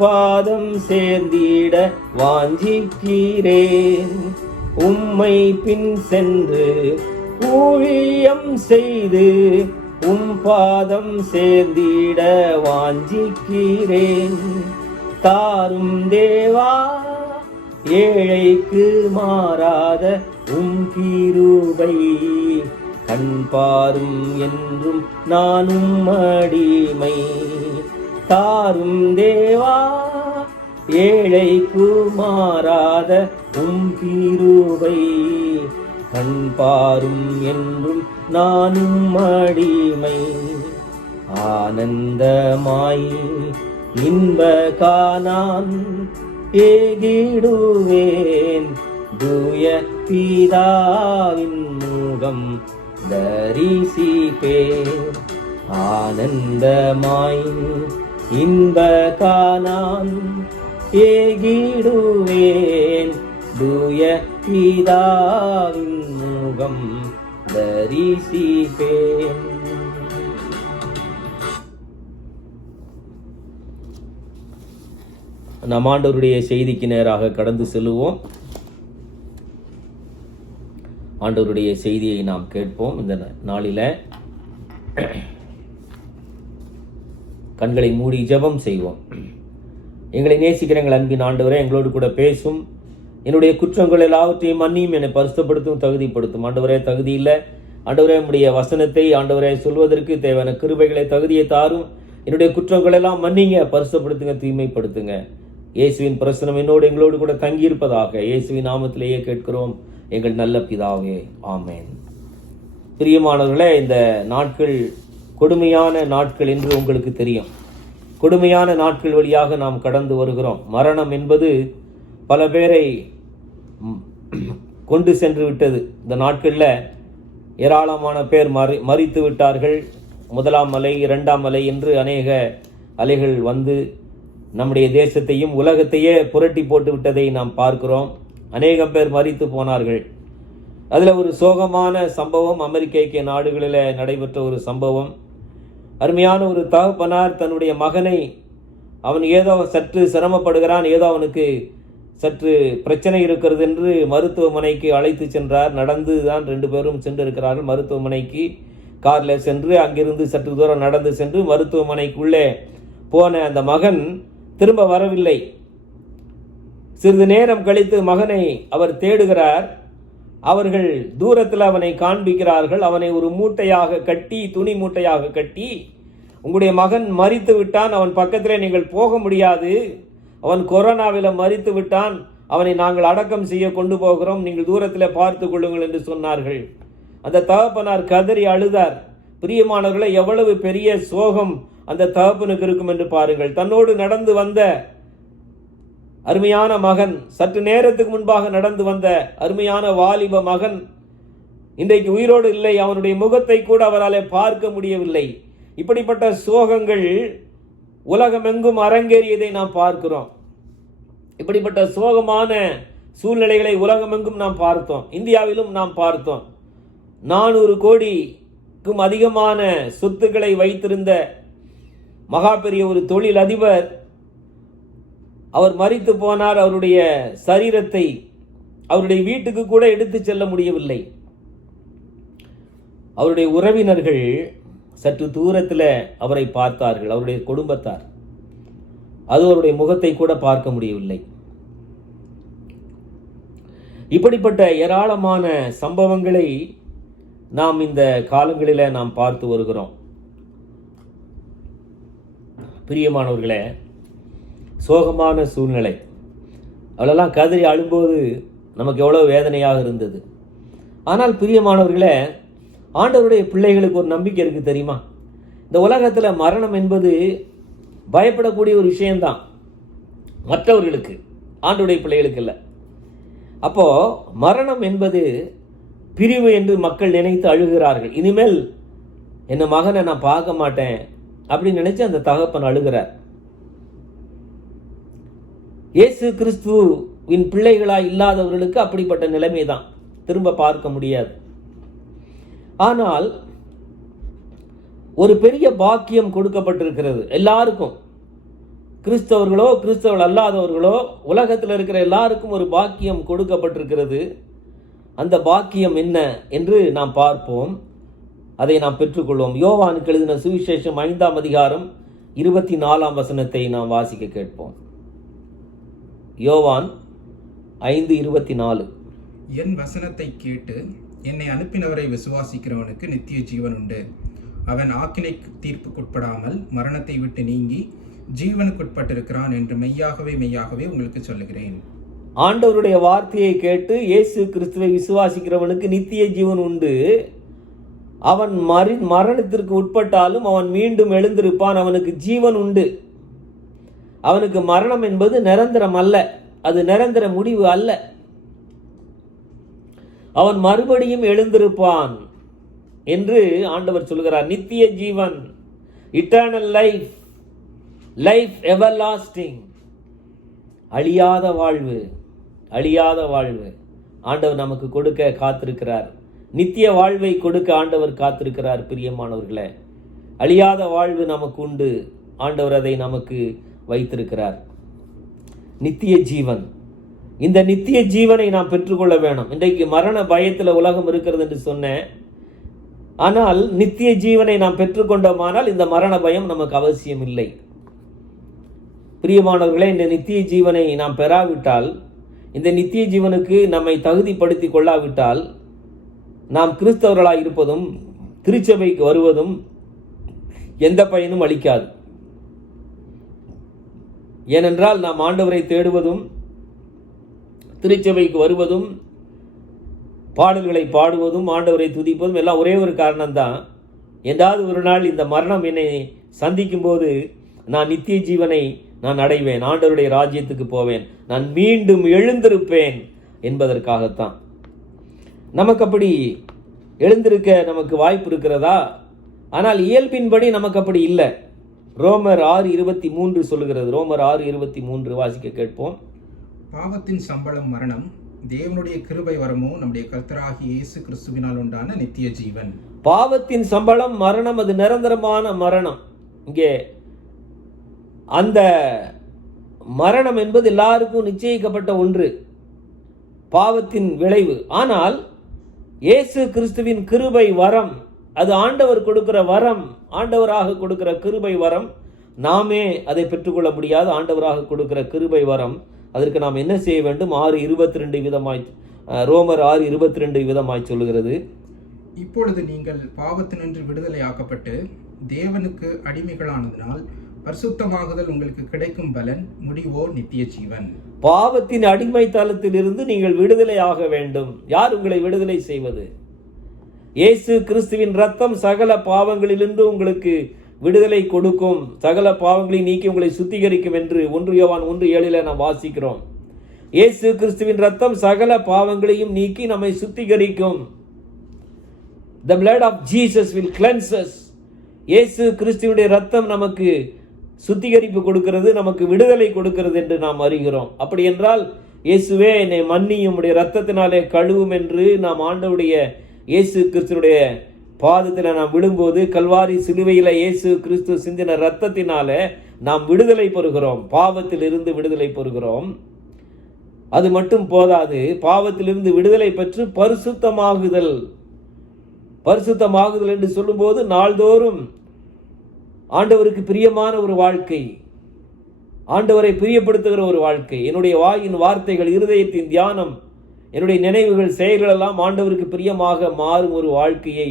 பாதம் சேர்ந்திட வாஞ்சிக்கிறேன். உம்மை பின் சென்று ஊழியம் செய்து பாதம் சேர்ந்திட வாஞ்சிக்கிறேன். தாரும் தேவா ஏழைக்கு மாறாத கிருபை. கண் பாரும் என்றும் நானும் அடிமை. தாரும் தேவா ஏழைக்கு மாறாத கிருபை. கண் பாரும் என்றும் நானும் அடிமை. ஆனந்தமாய் இன்ப கானான் ஏகிடுவேன். தூய பிதாவின் முகம் தரிசிப்பேன். ஆனந்தமாய் இன்ப கானான் ஏகிடுவேன். தூய பிதாவின் முகம் தரிசிப்பேன். நம் ஆண்டவருடைய செய்திக்கு நேராக கடந்து செல்லுவோம். ஆண்டவருடைய செய்தியை நாம் கேட்போம். இந்த நாளில கண்களை மூடி ஜெபம் செய்வோம். எங்களை நேசிக்கிற எங்கள் அன்பின் ஆண்டவரே, எங்களோடு கூட பேசும். என்னுடைய குற்றங்கள் எல்லாவற்றையும் மன்னியும், என்னை பரிசுத்தப்படுத்தும், தகுதிப்படுத்தும். ஆண்டவரே, தகுதி இல்லை ஆண்டவரே, நம்முடைய வசனத்தை ஆண்டவரே சொல்வதற்கு தேவையான கிருபைகளை தகுதியை தாரும். என்னுடைய குற்றங்கள் எல்லாம் மன்னிங்க, பரிசுத்தப்படுத்துங்க, தூய்மைப்படுத்துங்க. இயேசுவின் பிரசனம் என்னோடு எங்களோடு கூட தங்கியிருப்பதாக இயேசுவின் நாமத்திலேயே கேட்கிறோம் எங்கள் நல்ல பிதாவே, ஆமேன். பிரியமானவர்களே, இந்த நாட்கள் கொடுமையான நாட்கள் என்று உங்களுக்கு தெரியும். கொடுமையான நாட்கள் வழியாக நாம் கடந்து வருகிறோம். மரணம் என்பது பல பேரை கொண்டு சென்று விட்டது. இந்த நாட்களில் ஏராளமான பேர் மரித்து விட்டார்கள். முதலாம் அலை, இரண்டாம் அலை என்று அநேக அலைகள் வந்து நம்முடைய தேசத்தையும் உலகத்தையே புரட்டி போட்டு விட்டதை நாம் பார்க்கிறோம். அநேகம் பேர் மரித்து போனார்கள். அதில் ஒரு சோகமான சம்பவம் அமெரிக்க ஐக்கிய நாடுகளில் நடைபெற்ற ஒரு சம்பவம். அருமையான ஒரு தகப்பனார் தன்னுடைய மகனை, அவன் ஏதோ சற்று சிரமப்படுகிறான், ஏதோ அவனுக்கு சற்று பிரச்சனை இருக்கிறது என்று மருத்துவமனைக்கு அழைத்து சென்றார். நடந்து தான் 2 பேரும் சென்று இருக்கிறார்கள் மருத்துவமனைக்கு. காரில் சென்று அங்கிருந்து சற்று தூரம் நடந்து சென்று மருத்துவமனைக்குள்ளே போன அந்த மகன் திரும்ப வரவில்லை. சிறிது நேரம் கழித்து மகனை அவர் தேடுகிறார். அவர்கள் தூரத்தில் அவனை காண்பிக்கிறார்கள். அவனை ஒரு மூட்டையாக கட்டி, துணி மூட்டையாக கட்டி, உங்களுடைய மகன் மரித்து விட்டான், அவன் பக்கத்தில் நீங்கள் போக முடியாது, அவன் கொரோனாவில் மரித்து விட்டான், அவனை நாங்கள் அடக்கம் செய்ய கொண்டு போகிறோம், நீங்கள் தூரத்தில் பார்த்து கொள்ளுங்கள் என்று சொன்னார்கள். அந்த தகப்பனார் கதறி அழுதார். பிரியமானவர்களை, எவ்வளவு பெரிய சோகம் அந்த தகப்பனுக்கு இருக்கும் என்று பாருங்கள். தன்னோடு நடந்து வந்த அருமையான மகன், சற்று நேரத்துக்கு முன்பாக நடந்து வந்த அருமையான வாலிப மகன் இன்றைக்கு உயிரோடு இல்லை. அவனுடைய முகத்தை கூட அவரால் பார்க்க முடியவில்லை. இப்படிப்பட்ட சோகங்கள் உலகமெங்கும் அரங்கேறியதை நாம் பார்க்கிறோம். இப்படிப்பட்ட சோகமான சூழ்நிலைகளை உலகமெங்கும் நாம் பார்த்தோம். இந்தியாவிலும் நாம் பார்த்தோம். 400 கோடிக்கும் அதிகமான சொத்துக்களை வைத்திருந்த மகா பெரிய ஒரு தொழில் அதிபர், அவர் மரித்து போனார். அவருடைய சரீரத்தை அவருடைய வீட்டுக்கு கூட எடுத்து செல்ல முடியவில்லை. அவருடைய உறவினர்கள் சற்று தூரத்தில் அவரை பார்த்தார்கள், அவருடைய குடும்பத்தார். அது அவருடைய முகத்தை கூட பார்க்க முடியவில்லை. இப்படிப்பட்ட ஏராளமான சம்பவங்களை நாம் இந்த காலங்களில் நாம் பார்த்து வருகிறோம். பிரியமானவர்களே, சோகமான சூழ்நிலை, அவளெல்லாம் கதறி அழும்போது நமக்கு எவ்வளோ வேதனையாக இருந்தது. ஆனால் பிரியமானவர்களே, ஆண்டவருடைய பிள்ளைகளுக்கு ஒரு நம்பிக்கை இருக்குது தெரியுமா? இந்த உலகத்தில் மரணம் என்பது பயப்படக்கூடிய ஒரு விஷயம்தான் மற்றவர்களுக்கு, ஆண்டவருடைய பிள்ளைகளுக்கு இல்லை. அப்போது மரணம் என்பது பிரிவு என்று மக்கள் நினைத்து அழுகிறார்கள். இனிமேல் என்ன மகனை நான் பார்க்க மாட்டேன் அப்படின்னு நினைச்சு அந்த தகப்பன் அழுகிறார். இயேசு கிறிஸ்துவின் பிள்ளைகளாய் இல்லாதவர்களுக்கு அப்படிப்பட்ட நிலைமை தான், திரும்ப பார்க்க முடியாது. ஆனால் ஒரு பெரிய பாக்கியம் கொடுக்கப்பட்டிருக்கிறது எல்லாருக்கும். கிறிஸ்தவர்களோ கிறிஸ்தவர்கள் அல்லாதவர்களோ உலகத்தில் இருக்கிற எல்லாருக்கும் ஒரு பாக்கியம் கொடுக்கப்பட்டிருக்கிறது. அந்த பாக்கியம் என்ன என்று நாம் பார்ப்போம், அதை நாம் பெற்றுக்கொள்வோம். யோவானுக்கு எழுதின சுவிசேஷம் 5ஆம் அதிகாரம் 24ஆம் வசனத்தை நாம் வாசிக்க கேட்போம். யோவான் 5:24. என் வசனத்தை கேட்டு என்னை அனுப்பினவரை விசுவாசிக்கிறவனுக்கு நித்திய ஜீவன் உண்டு. அவன் ஆக்கினை தீர்ப்புக்குட்படாமல் மரணத்தை விட்டு நீங்கி ஜீவனுக்குட்பட்டிருக்கிறான் என்று மெய்யாகவே மெய்யாகவே உங்களுக்கு சொல்லுகிறேன். ஆண்டவருடைய வார்த்தையை கேட்டு இயேசு கிறிஸ்துவை விசுவாசிக்கிறவனுக்கு நித்திய ஜீவன் உண்டு. அவன் மரணத்திற்கு உட்பட்டாலும் அவன் மீண்டும் எழுந்திருப்பான். அவனுக்கு ஜீவன் உண்டு. அவனுக்கு மரணம் என்பது நிரந்தரம் அல்ல, அது நிரந்தர முடிவு அல்ல. அவன் மறுபடியும் எழுந்திருப்பான் என்று ஆண்டவர் சொல்கிறார். நித்திய ஜீவன், இட்டர்னல் லைஃப், லைஃப் எவர்லாஸ்டிங், அழியாத வாழ்வு, அழியாத வாழ்வு ஆண்டவர் நமக்கு கொடுக்க காத்திருக்கிறார். நித்திய வாழ்வை கொடுக்க ஆண்டவர் காத்திருக்கிறார். பிரியமானவர்களே, அழியாத வாழ்வு நமக்கு உண்டு. ஆண்டவர் அதை நமக்கு வைத்திருக்கிறார். நித்திய ஜீவன், இந்த நித்திய ஜீவனை நாம் பெற்றுக்கொள்ள வேணும். இன்றைக்கு மரண பயத்தில் உலகம் இருக்கிறது என்று சொன்னேன். ஆனால் நித்திய ஜீவனை நாம் பெற்றுக்கொண்டோமானால் இந்த மரண பயம் நமக்கு அவசியம் இல்லை. பிரியமானவர்களே, இந்த நித்திய ஜீவனை நாம் பெறாவிட்டால், இந்த நித்திய ஜீவனுக்கு நம்மை தகுதிப்படுத்தி கொள்ளாவிட்டால், நாம் கிறிஸ்தவர்களாக இருப்பதும் திருச்சபைக்கு வருவதும் எந்த பயனும் அளிக்காது. ஏனென்றால் நாம் ஆண்டவரை தேடுவதும் திருச்சபைக்கு வருவதும் பாடல்களை பாடுவதும் ஆண்டவரை துதிப்பதும் எல்லாம் ஒரே ஒரு காரணம்தான். ஏதாவது ஒரு நாள் இந்த மரணம் என்னை சந்திக்கும் போது நான் நித்திய ஜீவனை நான் அடைவேன், ஆண்டவருடைய ராஜ்யத்துக்கு போவேன், நான் மீண்டும் எழுந்திருப்பேன் என்பதற்காகத்தான். நமக்கு அப்படி எழுந்திருக்க நமக்கு வாய்ப்பு இருக்கிறதா? ஆனால் இயல்பின்படி நமக்கு அப்படி இல்லை. ரோமர் 6:23 சொல்லுகிறது. ரோமர் 6:23 வாசிக்க கேட்போம். பாவத்தின் சம்பளம் மரணம், தேவனுடைய கிருபை வரமோ நம்முடைய கர்த்தராகிய இயேசு கிறிஸ்துவினால் உண்டான நித்திய ஜீவன். பாவத்தின் சம்பளம் மரணம், அது நிரந்தரமான மரணம். இங்கே அந்த மரணம் என்பது எல்லாருக்கும் நிச்சயிக்கப்பட்ட ஒன்று, பாவத்தின் விளைவு. ஆனால் இயேசு கிறிஸ்துவின் கிருபை வரம், அது ஆண்டவர் கொடுக்கிற வரம், ஆண்டவராக கொடுக்கிற கிருபை வரம். நாமே அதை பெற்றுக்கொள்ள முடியாது. ஆண்டவராக கொடுக்கிற கிருபை வரம், அதற்கு நாம் என்ன செய்ய வேண்டும்? 6:22 விதமாய், ரோமர் 6:22 விதமாய் சொல்லுகிறது. இப்பொழுது நீங்கள் பாவத்தினின்று விடுதலை ஆக்கப்பட்டு தேவனுக்கு அடிமைகளானதினால் பரிசுத்தமாகுதல் உங்களுக்கு கிடைக்கும் பலன், முடிவோ நித்திய ஜீவன். பாவத்தின் அடிமை தளத்தில் இருந்து நீங்கள் விடுதலை ஆக வேண்டும். யார் உங்களை விடுதலை செய்வது? இயேசு கிறிஸ்துவின் ரத்தம் சகல பாவங்களிலிருந்து உங்களுக்கு விடுதலை கொடுக்கும், சகல பாவங்களை நீக்கி உங்களை சுத்திகரிக்கும் என்று 1 யோவான் 1:7 நாம் வாசிக்கிறோம். இயேசு கிறிஸ்துவின் ரத்தம் சகல பாவங்களையும் நீக்கி நம்மை சுத்திகரிக்கும். The blood of Jesus will cleanse us. இயேசு கிறிஸ்துவினுடைய ரத்தம் நமக்கு சுத்திகரிப்பு கொடுக்கிறது, நமக்கு விடுதலை கொடுக்கிறது என்று நாம் அறிகிறோம். அப்படி என்றால் இயேசுவே என்னை மன்னியும் உம்முடைய ரத்தத்தினாலே கழுவும் என்று நாம் ஆண்டவருடைய இயேசு கிறிஸ்துடைய பாதத்தில் நாம் விடும்போது, கல்வாரி சிலுவையில் இயேசு கிறிஸ்து சிந்தின ரத்தத்தினால நாம் விடுதலை பெறுகிறோம், பாவத்தில் இருந்து விடுதலை பெறுகிறோம். அது மட்டும் போதாது, பாவத்திலிருந்து விடுதலை பெற்று பரிசுத்தமாகுதல். பரிசுத்தமாகுதல் என்று சொல்லும்போது நாள்தோறும் ஆண்டவருக்கு பிரியமான ஒரு வாழ்க்கை, ஆண்டவரை பிரியப்படுத்துகிற ஒரு வாழ்க்கை. என்னுடைய வாயின் வார்த்தைகள், இருதயத்தின் தியானம், என்னுடைய நினைவுகள், செயல்கள் எல்லாம் ஆண்டவருக்கு பிரியமாக மாறும் ஒரு வாழ்க்கையை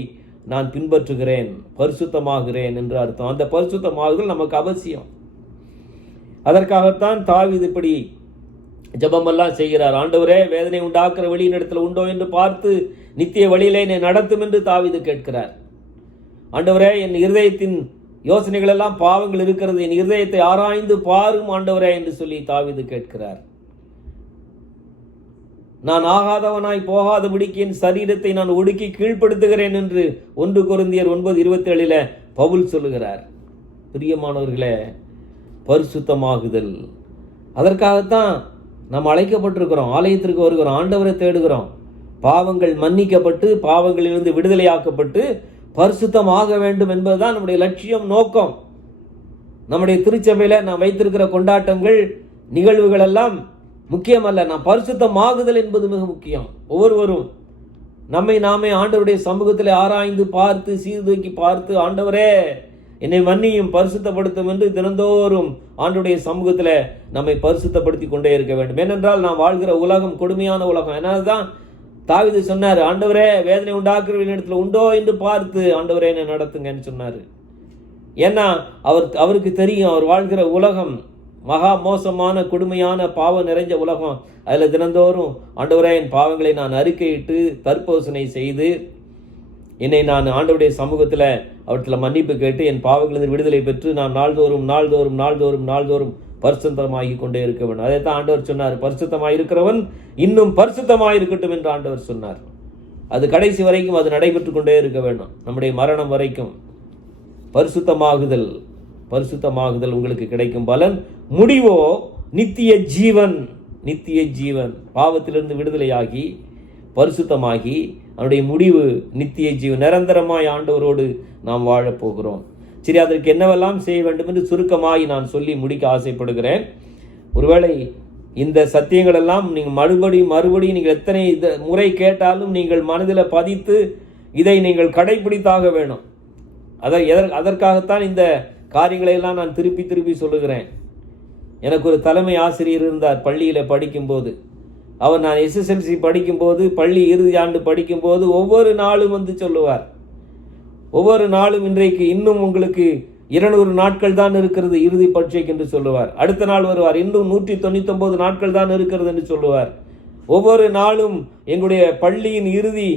நான் பின்பற்றுகிறேன், பரிசுத்தமாகிறேன் என்று அர்த்தம். அந்த பரிசுத்தமாகுதல் நமக்கு அவசியம். அதற்காகத்தான் தாவீது இப்படி ஜெபமெல்லாம் செய்கிறார். ஆண்டவரே, வேதனை உண்டாக்குற வழி என்னிடத்தில் உண்டோ என்று பார்த்து நித்திய வழியிலே என்னை நடத்தும் என்று தாவீது கேட்கிறார். ஆண்டவரே, என் இருதயத்தின் யோசனைகள் எல்லாம் பாவங்கள் இருக்கிறது, என் இருதயத்தை ஆராய்ந்து பாரும் ஆண்டவரே என்று சொல்லி தாவீது கேட்கிறார். நான் ஆகாதவனாய் போகாதபடிக்கு என் சரீரத்தை நான் ஒடுக்கி கீழ்ப்படுத்துகிறேன் என்று 1 கொரிந்தியர் 9:27 பவுல் சொல்லுகிறார். பிரியமானவர்களே, பரிசுத்தமாகுதல், அதற்காகத்தான் நாம் அழைக்கப்பட்டிருக்கிறோம். ஆலயத்திற்கு வருகிறோம், ஆண்டவரை தேடுகிறோம். பாவங்கள் மன்னிக்கப்பட்டு பாவங்களிலிருந்து விடுதலையாக்கப்பட்டு பரிசுத்தமாக வேண்டும் என்பதுதான் நம்முடைய லட்சியம், நோக்கம். நம்முடைய திருச்சபையில் நாம் வைத்திருக்கிற கொண்டாட்டங்கள், நிகழ்வுகள் எல்லாம் முக்கியமல்ல. நாம் பரிசுத்தமாகுதல் என்பது மிக முக்கியம். ஒவ்வொருவரும் நம்மை நாமே ஆண்டவருடைய சமூகத்தில் ஆராய்ந்து பார்த்து சீர்தூக்கி பார்த்து, ஆண்டவரே என்னை மன்னியும் பரிசுத்தப்படுத்தும் என்று தினந்தோறும் ஆண்டவருடைய சமூகத்தில் நம்மை பரிசுத்தப்படுத்தி கொண்டே இருக்க வேண்டும். ஏனென்றால் நாம் வாழ்கிற உலகம் கொடுமையான உலகம். அதனால்தான் தாவீது சொன்னார், ஆண்டவரே, வேதனை உண்டாக்குற இடத்துல உண்டோ என்று பார்த்து ஆண்டவரே என்னை நடத்துங்கன்னு சொன்னார். ஏன்னா அவருக்கு தெரியும், அவர் வாழ்கிற உலகம் மகா மோசமான கொடுமையான பாவம் நிறைஞ்ச உலகம். அதில் தினந்தோறும் ஆண்டவரே என் பாவங்களை நான் அறிக்கையிட்டு தற்போசனை செய்து என்னை நான் ஆண்டவருடைய சமூகத்தில் அவற்றில் மன்னிப்பு கேட்டு என் பாவங்களிலிருந்து விடுதலை பெற்று நான் நாள்தோறும் பரிசுத்தமாகி கொண்டே இருக்க வேண்டும். அதைத்தான் ஆண்டவர் சொன்னார், பரிசுத்தமாக இருக்கிறவன் இன்னும் பரிசுத்தமாக இருக்கட்டும் என்று ஆண்டவர் சொன்னார். அது கடைசி வரைக்கும் அது நடைபெற்று கொண்டே இருக்க வேண்டும், நம்முடைய மரணம் வரைக்கும். பரிசுத்தமாகுதல் உங்களுக்கு கிடைக்கும் பலன், முடிவோ நித்திய ஜீவன். நித்திய ஜீவன், பாவத்திலிருந்து விடுதலையாகி பரிசுத்தமாகி அவருடைய முடிவு நித்திய ஜீவன், நிரந்தரமாய் ஆண்டவரோடு நாம் வாழப்போகிறோம். சரி, அதற்கு என்னவெல்லாம் செய்ய வேண்டும் என்று சுருக்கமாய் நான் சொல்லி முடிக்க ஆசைப்படுகிறேன். ஒருவேளை இந்த சத்தியங்கள் எல்லாம் நீங்கள் மறுபடியும் நீங்கள் எத்தனை முறை கேட்டாலும் நீங்கள் மனதில் பதித்து இதை நீங்கள் கடைபிடித்தாக வேணும். அதற்காகத்தான் இந்த காரியங்களை எல்லாம் நான் திருப்பி சொல்லுகிறேன். எனக்கு ஒரு தலைமை ஆசிரியர் இருந்தார் பள்ளியில் படிக்கும்போது. அவர் நான் SSLC படிக்கும்போது, பள்ளி இறுதி ஆண்டு படிக்கும்போது ஒவ்வொரு நாளும் வந்து சொல்லுவார், ஒவ்வொரு நாளும் இன்றைக்கு இன்னும் உங்களுக்கு 200 நாட்கள் தான் இருக்கிறது இறுதி பரீட்சைக்கு என்று சொல்லுவார். அடுத்த நாள் வருவார், இன்னும் 199 நாட்கள் தான் இருக்கிறது என்று சொல்லுவார். ஒவ்வொரு நாளும் எங்களுடைய பள்ளியின் இறுதி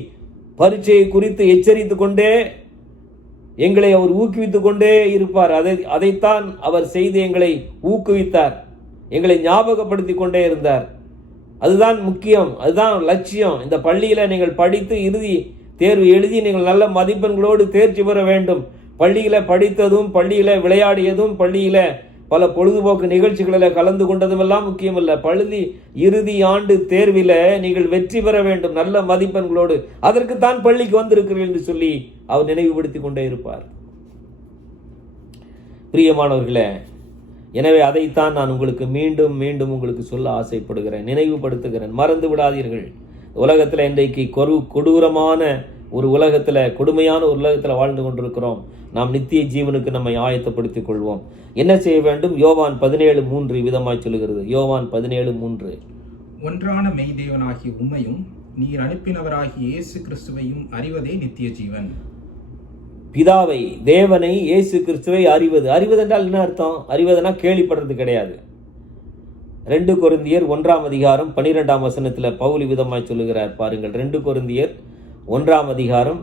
பரீட்சையை குறித்து எச்சரித்து கொண்டே எங்களை அவர் ஊக்குவித்துக் கொண்டே இருப்பார். அதைத்தான் அவர் செய்து எங்களை ஊக்குவித்தார், எங்களை ஞாபகப்படுத்தி கொண்டே இருந்தார். அதுதான் முக்கியம், அதுதான் லட்சியம். இந்த பள்ளியில் நீங்கள் படித்து இறுதி தேர்வு எழுதி நீங்கள் நல்ல மதிப்பெண்களோடு தேர்ச்சி பெற வேண்டும். பள்ளியில் படித்ததும், பள்ளியில் விளையாடியதும், பள்ளியில் பல பொழுதுபோக்கு நிகழ்ச்சிகளில் கலந்து கொண்டதும் எல்லாம் முக்கியமல்ல. பள்ளி இறுதி ஆண்டு தேர்வில் நீங்கள் வெற்றி பெற வேண்டும் நல்ல மதிப்பெண்களோடு. அதற்குத்தான் பள்ளிக்கு வந்திருக்கிறீர்கள் என்று சொல்லி அவர் நினைவுபடுத்தி கொண்டே இருப்பார். பிரியமானவர்களே, எனவே அதைத்தான் நான் உங்களுக்கு மீண்டும் உங்களுக்கு சொல்ல ஆசைப்படுகிறேன், நினைவுபடுத்துகிறேன். மறந்து விடாதீர்கள். உலகத்தில் இன்றைக்கு கொடூரமான ஒரு உலகத்தில், கொடுமையான ஒரு உலகத்தில் வாழ்ந்து கொண்டிருக்கிறோம். நாம் நித்திய ஜீவனுக்கு நம்மை ஆயத்தப்படுத்திக் கொள்வோம். என்ன செய்ய வேண்டும்? யோவான் 17:3 விதமாய் சொல்லுகிறது. யோவான் 17:3, ஒன்றான மெய்தேவனாகிய உம்மையும் நீர் அனுப்பினவராகிய இயேசு கிறிஸ்துவையும் அறிவதே நித்திய ஜீவன். பிதாவை, தேவனை, இயேசு கிறிஸ்துவை அறிவது. அறிவது என்றால் என்ன அர்த்தம்? அறிவதுனா கேள்விப்படுறது கிடையாது. 2 கொரிந்தியர் 1:12 பவுல் விதமாய் சொல்லுகிறார் பாருங்கள். 2 கொரிந்தியர் 1:12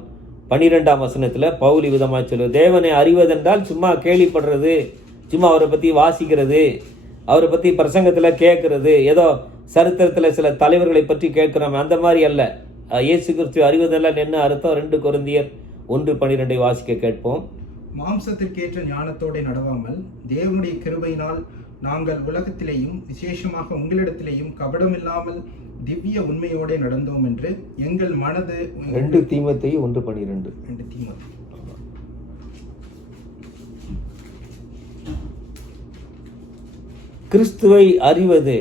12ஆம் வசனத்தில் பவுல் விதமாக சொல்லுவது, தேவனை அறிவதென்றால் சும்மா கேள்விப்படுறது, சும்மா அவரை பற்றி வாசிக்கிறது, அவரை பற்றி பிரசங்கத்தில் கேட்கறது, ஏதோ சரித்திரத்தில் சில தலைவர்களை பற்றி கேட்கிறோம், அந்த மாதிரி அல்ல. இயேசு கிறிஸ்து அறிவதெல்லாம் என்ன அர்த்தம்? 2 கொரிந்தியர் 1:12 வாசிக்க கேட்போம். மாம்சத்திற்கேற்ற ஞானத்தோടെ நடவாமல் தேவனுடைய கிருபையினால் நாங்கள் உலகத்திலேயும் விசேஷமாக உங்களிடத்திலேயும் கபடமில்லாமல் திவ்ய உண்மையோടെ நடந்தோம் என்று எங்கள் மனது 2 தீமோத்தேயு 1:12. கிறிஸ்துவை அறிவது,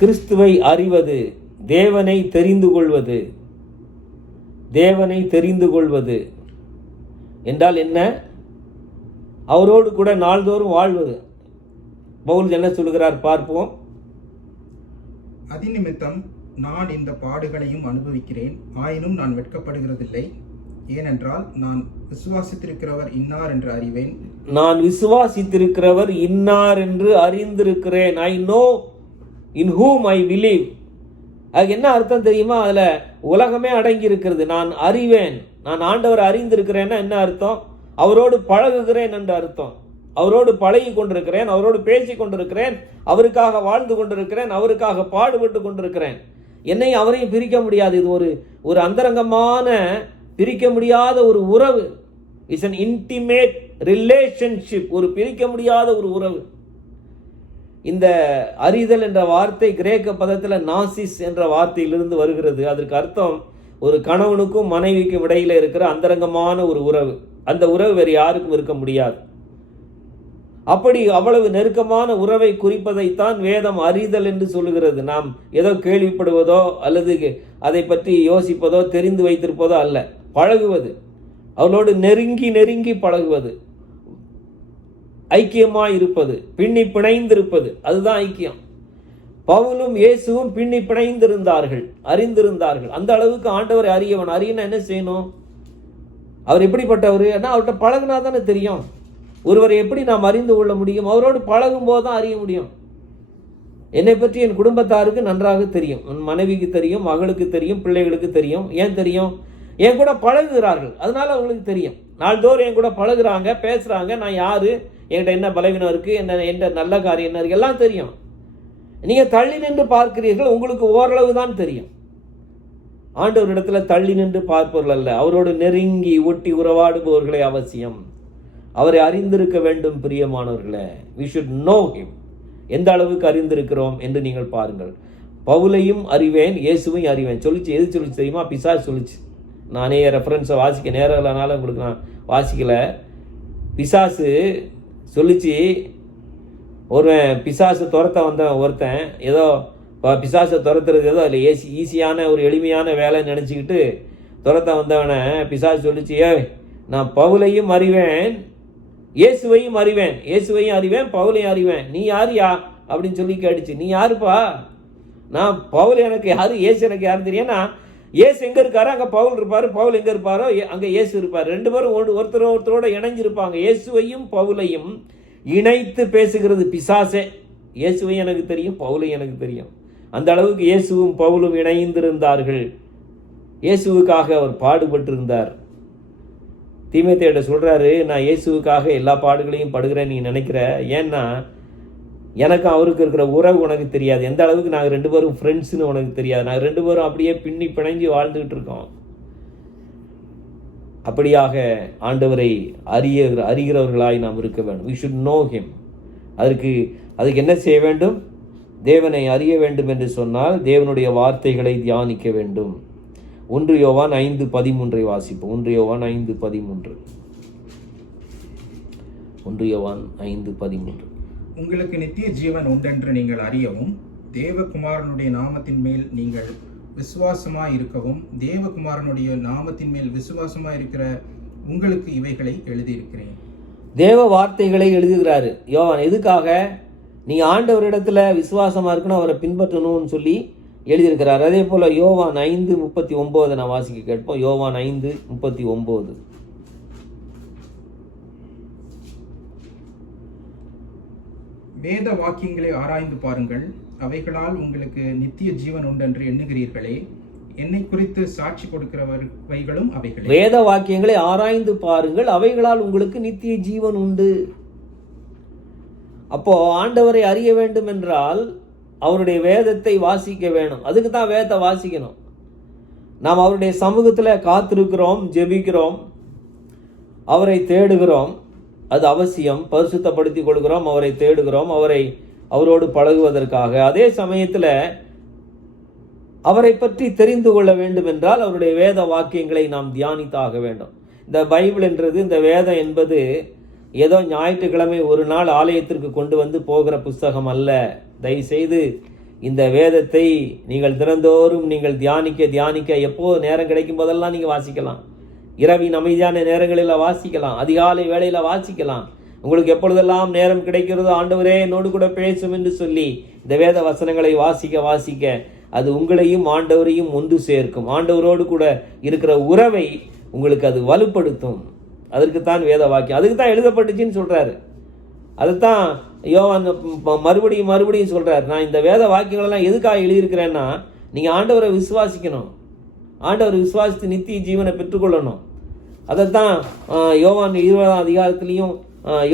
கிறிஸ்துவை அறிவது, தேவனை தெரிந்து கொள்வது. தேவனை தெரிந்து கொள்வது என்றால் என்ன? அவரோடு கூட நாள்தோறும் வாழ்வது. பவுல் என்ன சொல்கிறார் பார்ப்போம். அதிநிமித்தம் நான் இந்த பாடுகளையும் அனுபவிக்கிறேன், ஆயினும் நான் வெட்கப்படுகிறதில்லை. ஏனென்றால் நான் விசுவாசித்திருக்கிறவர் இன்னார் என்று அறிவேன். நான் விசுவாசித்திருக்கிறவர் இன்னார் என்று அறிந்திருக்கிறேன். I know in whom I believe. அது என்ன அர்த்தம் தெரியுமா? அதுல உலகமே அடங்கி இருக்கிறது. நான் அறிவேன், நான் ஆண்டவர் அறிந்திருக்கிறேன்னா என்ன அர்த்தம்? அவரோடு பழகுகிறேன் என்று அர்த்தம். அவரோடு பழகி கொண்டிருக்கிறேன், அவரோடு பேசி கொண்டிருக்கிறேன், அவருக்காக வாழ்ந்து கொண்டிருக்கிறேன், அவருக்காக பாடுபட்டு கொண்டிருக்கிறேன். என்னையும் அவரையும் பிரிக்க முடியாது. இது ஒரு அந்தரங்கமான பிரிக்க முடியாத ஒரு உறவு. It's an intimate relationship. ஒரு பிரிக்க முடியாத ஒரு உறவு. இந்த அறிதல் என்ற வார்த்தை கிரேக்க பதத்தில் நாசிஸ் என்ற வார்த்தையிலிருந்து வருகிறது. அதற்கு அர்த்தம் ஒரு கணவனுக்கும் மனைவிக்கும் இடையில இருக்கிற அந்தரங்கமான ஒரு உறவு. அந்த உறவு வேறு யாருக்கும் இருக்க முடியாது. அப்படி அவ்வளவு நெருக்கமான உறவை குறிப்பதைத்தான் வேதம் அறிதல் என்று சொல்லுகிறது. நாம் ஏதோ கேள்விப்படுவதோ அல்லது அதை பற்றி யோசிப்பதோ தெரிந்து வைத்திருப்பதோ அல்ல, பழகுவது, அவளோடு நெருங்கி நெருங்கி பழகுவது, ஐக்கியமாய் இருப்பது, பின்னி பிணைந்திருப்பது, அதுதான் ஐக்கியம். பவுலும் இயேசுவும் பின்னி பிணைந்திருந்தார்கள், அறிந்திருந்தார்கள். அந்த அளவுக்கு ஆண்டவரை அறியவன். அறியனா என்ன செய்யணும்? அவர் எப்படிப்பட்டவர்? ஏன்னா அவர்கிட்ட பழகுனா தானே தெரியும். ஒருவரை எப்படி நாம் அறிந்து கொள்ள முடியும்? அவரோடு பழகும் போது தான் அறிய முடியும். என்னை பற்றி என் குடும்பத்தாருக்கு நன்றாக தெரியும், என் மனைவிக்கு தெரியும், மகளுக்கு தெரியும், பிள்ளைகளுக்கு தெரியும். ஏன் தெரியும்? என் கூட பழகுகிறார்கள், அதனால அவங்களுக்கு தெரியும். நாள்தோறும் என் கூட பழகுறாங்க, பேசுறாங்க. நான் யாரு, என்கிட்ட என்ன பலவீனம் இருக்கு, என்ன நல்ல காரியம் என்ன இருக்கு, எல்லாம் தெரியும். நீங்க தள்ளி நின்று பார்க்கிறீர்கள், உங்களுக்கு ஓரளவு தான் தெரியும். ஆண்டவரிடத்துல தள்ளி நின்று பார்ப்பவர்கள் அல்ல, அவரோடு நெருங்கி ஒட்டி உறவாடுபவர்களே அவசியம். அவரை அறிந்திருக்க வேண்டும் பிரியமானவர்களே. we should know him. எந்த அளவுக்கு அறிந்திருக்கிறோம் என்று நீங்கள் பாருங்கள். பவுலையும் அறிவேன், இயேசுவையும் அறிவேன் சொல்லிச்சு. எது சொல்லிச்சு தெரியுமா? பிசாசு சொல்லிச்சு. நானே ரெஃபரன்ஸை வாசிக்க நேரம் இல்லைனால உங்களுக்கு நான் வாசிக்கல. பிசாசு சொல்லிச்சு, ஒருவன் பிசாசு துரத்த வந்தவன் ஒருத்தன் ஏதோ பிசாசை துரத்துறது ஏதோ அதில் ஈஸியான ஒரு எளிமையான வேலைன்னு நினச்சிக்கிட்டு துரத்த வந்தவனை பிசாசு சொல்லிச்சு, நான் பவுலையும் அறிவேன், இயேசுவையும் அறிவேன், இயேசுவையும் அறிவேன், பவுலையும் அறிவேன், நீ யாருயா அப்படின்னு சொல்லி கேட்டுச்சு. நீ யாருப்பா? நான் பவுல் எனக்கு யாரு, இயேசு எனக்கு யாரு தெரியும்னா, இயேசு எங்கே இருக்காரோ அங்கே பவுல் இருப்பார், பவுல் எங்கே இருப்பாரோ அங்கே இயேசு இருப்பார். 2 பேரும் ஒருத்தரோட இணைஞ்சிருப்பாங்க. இயேசுவையும் பவுலையும் இணைத்து பேசுகிறது பிசாசே. இயேசுவையும் எனக்கு தெரியும், பவுலையும் எனக்கு தெரியும். அந்த அளவுக்கு இயேசுவும் பவுலும் இணைந்திருந்தார்கள். இயேசுவுக்காக அவர் பாடுபட்டிருந்தார். தீமோத்தேயுட்ட சொல்றாரு, நான் இயேசுவுக்காக எல்லா பாடுகளையும் படுகிறேன் நீ நினைக்கிற. ஏன்னா எனக்கு அவருக்கு இருக்கிற உறவு உனக்கு தெரியாது. எந்த அளவுக்கு நாங்கள் 2 பேரும் ஃப்ரெண்ட்ஸ்னு உனக்கு தெரியாது. நாங்கள் 2 பேரும் அப்படியே பின்னி பிணைஞ்சு வாழ்ந்துகிட்டு இருக்கோம். அப்படியாக ஆண்டவரை அறிகிறவர்களாய் நாம் இருக்க வேண்டும். we should know him. அதுக்கு என்ன செய்ய வேண்டும்? தேவனை அறிய வேண்டும் என்று சொன்னால் தேவனுடைய வார்த்தைகளை தியானிக்க வேண்டும். 1 யோவான் 5:13 வாசிப்போம். 1 யோவான் 5:13. 1 யோவான் 5:13. உங்களுக்கு நித்திய ஜீவன் உண்டென்று நீங்கள் அறியவும், தேவகுமாரனுடைய நாமத்தின் மேல் நீங்கள் விசுவாசமாய் இருக்கவும், தேவகுமாரனுடைய நாமத்தின் மேல் விசுவாசமாய் இருக்கிற உங்களுக்கு இவைகளை எழுதியிருக்கிறேன். தேவ வார்த்தைகளை எழுதுகிறாரு யோவான். எதுக்காக? நீ ஆண்டவரிடத்துல விசுவாசமா இருக்கணும், அவரை பின்பற்றணும்னு சொல்லி எழுதியிருக்கிறார். அதே போல யோவான் 5:39 நான் வாசிக்க கேட்போம். யோவான் 5:39. வேத வாக்கியங்களை ஆராய்ந்து பாருங்கள், அவைகளால் உங்களுக்கு நித்திய ஜீவன் உண்டென்று எண்ணுகிறீர்களே, என்னை குறித்து சாட்சி கொடுக்கிறவைகளும் அவைகளே. வேத வாக்கியங்களை ஆராய்ந்து பாருங்கள், அவைகளால் உங்களுக்கு நித்திய ஜீவன் உண்டு. அப்போ ஆண்டவரை அறிய வேண்டும் என்றால் அவருடைய வேதத்தை வாசிக்க வேணும். அதுக்கு தான் வேதத்தை வாசிக்கணும். நாம் அவருடைய சமூகத்தில் காத்திருக்கிறோம், ஜெபிக்கிறோம், அவரை தேடுகிறோம், அது அவசியம். பரிசுத்தப்படுத்திக் கொள்கிறோம், அவரை தேடுகிறோம், அவரோடு பழகுவதற்காக. அதே சமயத்தில் அவரை பற்றி தெரிந்து கொள்ள வேண்டும் என்றால் அவருடைய வேத வாக்கியங்களை நாம் தியானித்தாக வேண்டும். இந்த பைபிள் என்றது, இந்த வேதம் என்பது ஏதோ ஞாயிற்றுக்கிழமை ஒரு நாள் ஆலயத்திற்கு கொண்டு வந்து போகிற புஸ்தகம் அல்ல. தயவுசெய்து இந்த வேதத்தை நீங்கள் தினந்தோறும் நீங்கள் தியானிக்க எப்போ நேரம் கிடைக்கும் போதெல்லாம் நீங்கள் வாசிக்கலாம். இரவின் அமைதியான நேரங்களில் வாசிக்கலாம், அதிகாலை வேளையில் வாசிக்கலாம். உங்களுக்கு எப்பொழுதெல்லாம் நேரம் கிடைக்கிறதோ, ஆண்டவரே என்னோடு கூட பேசும் என்று சொல்லி இந்த வேத வசனங்களை வாசிக்க அது உங்களையும் ஆண்டவரையும் ஒன்று சேர்க்கும். ஆண்டவரோடு கூட இருக்கிற உறவை உங்களுக்கு அது வலுப்படுத்தும். அதற்குத்தான் வேத வாக்கியம், அதுக்கு தான் எழுதப்பட்டுச்சுன்னு சொல்றாரு. அதுதான் யோவான் மறுபடியும் சொல்றாரு, நான் இந்த வேத வாக்கியங்களெல்லாம் எதுக்காக எழுதியிருக்கிறேன்னா, நீங்க ஆண்டவரை விசுவாசிக்கணும், ஆண்டவரை விசுவாசித்து நித்திய ஜீவனை பெற்றுக்கொள்ளணும். அதைத்தான் யோவான் 20ஆம் அதிகாரத்திலையும்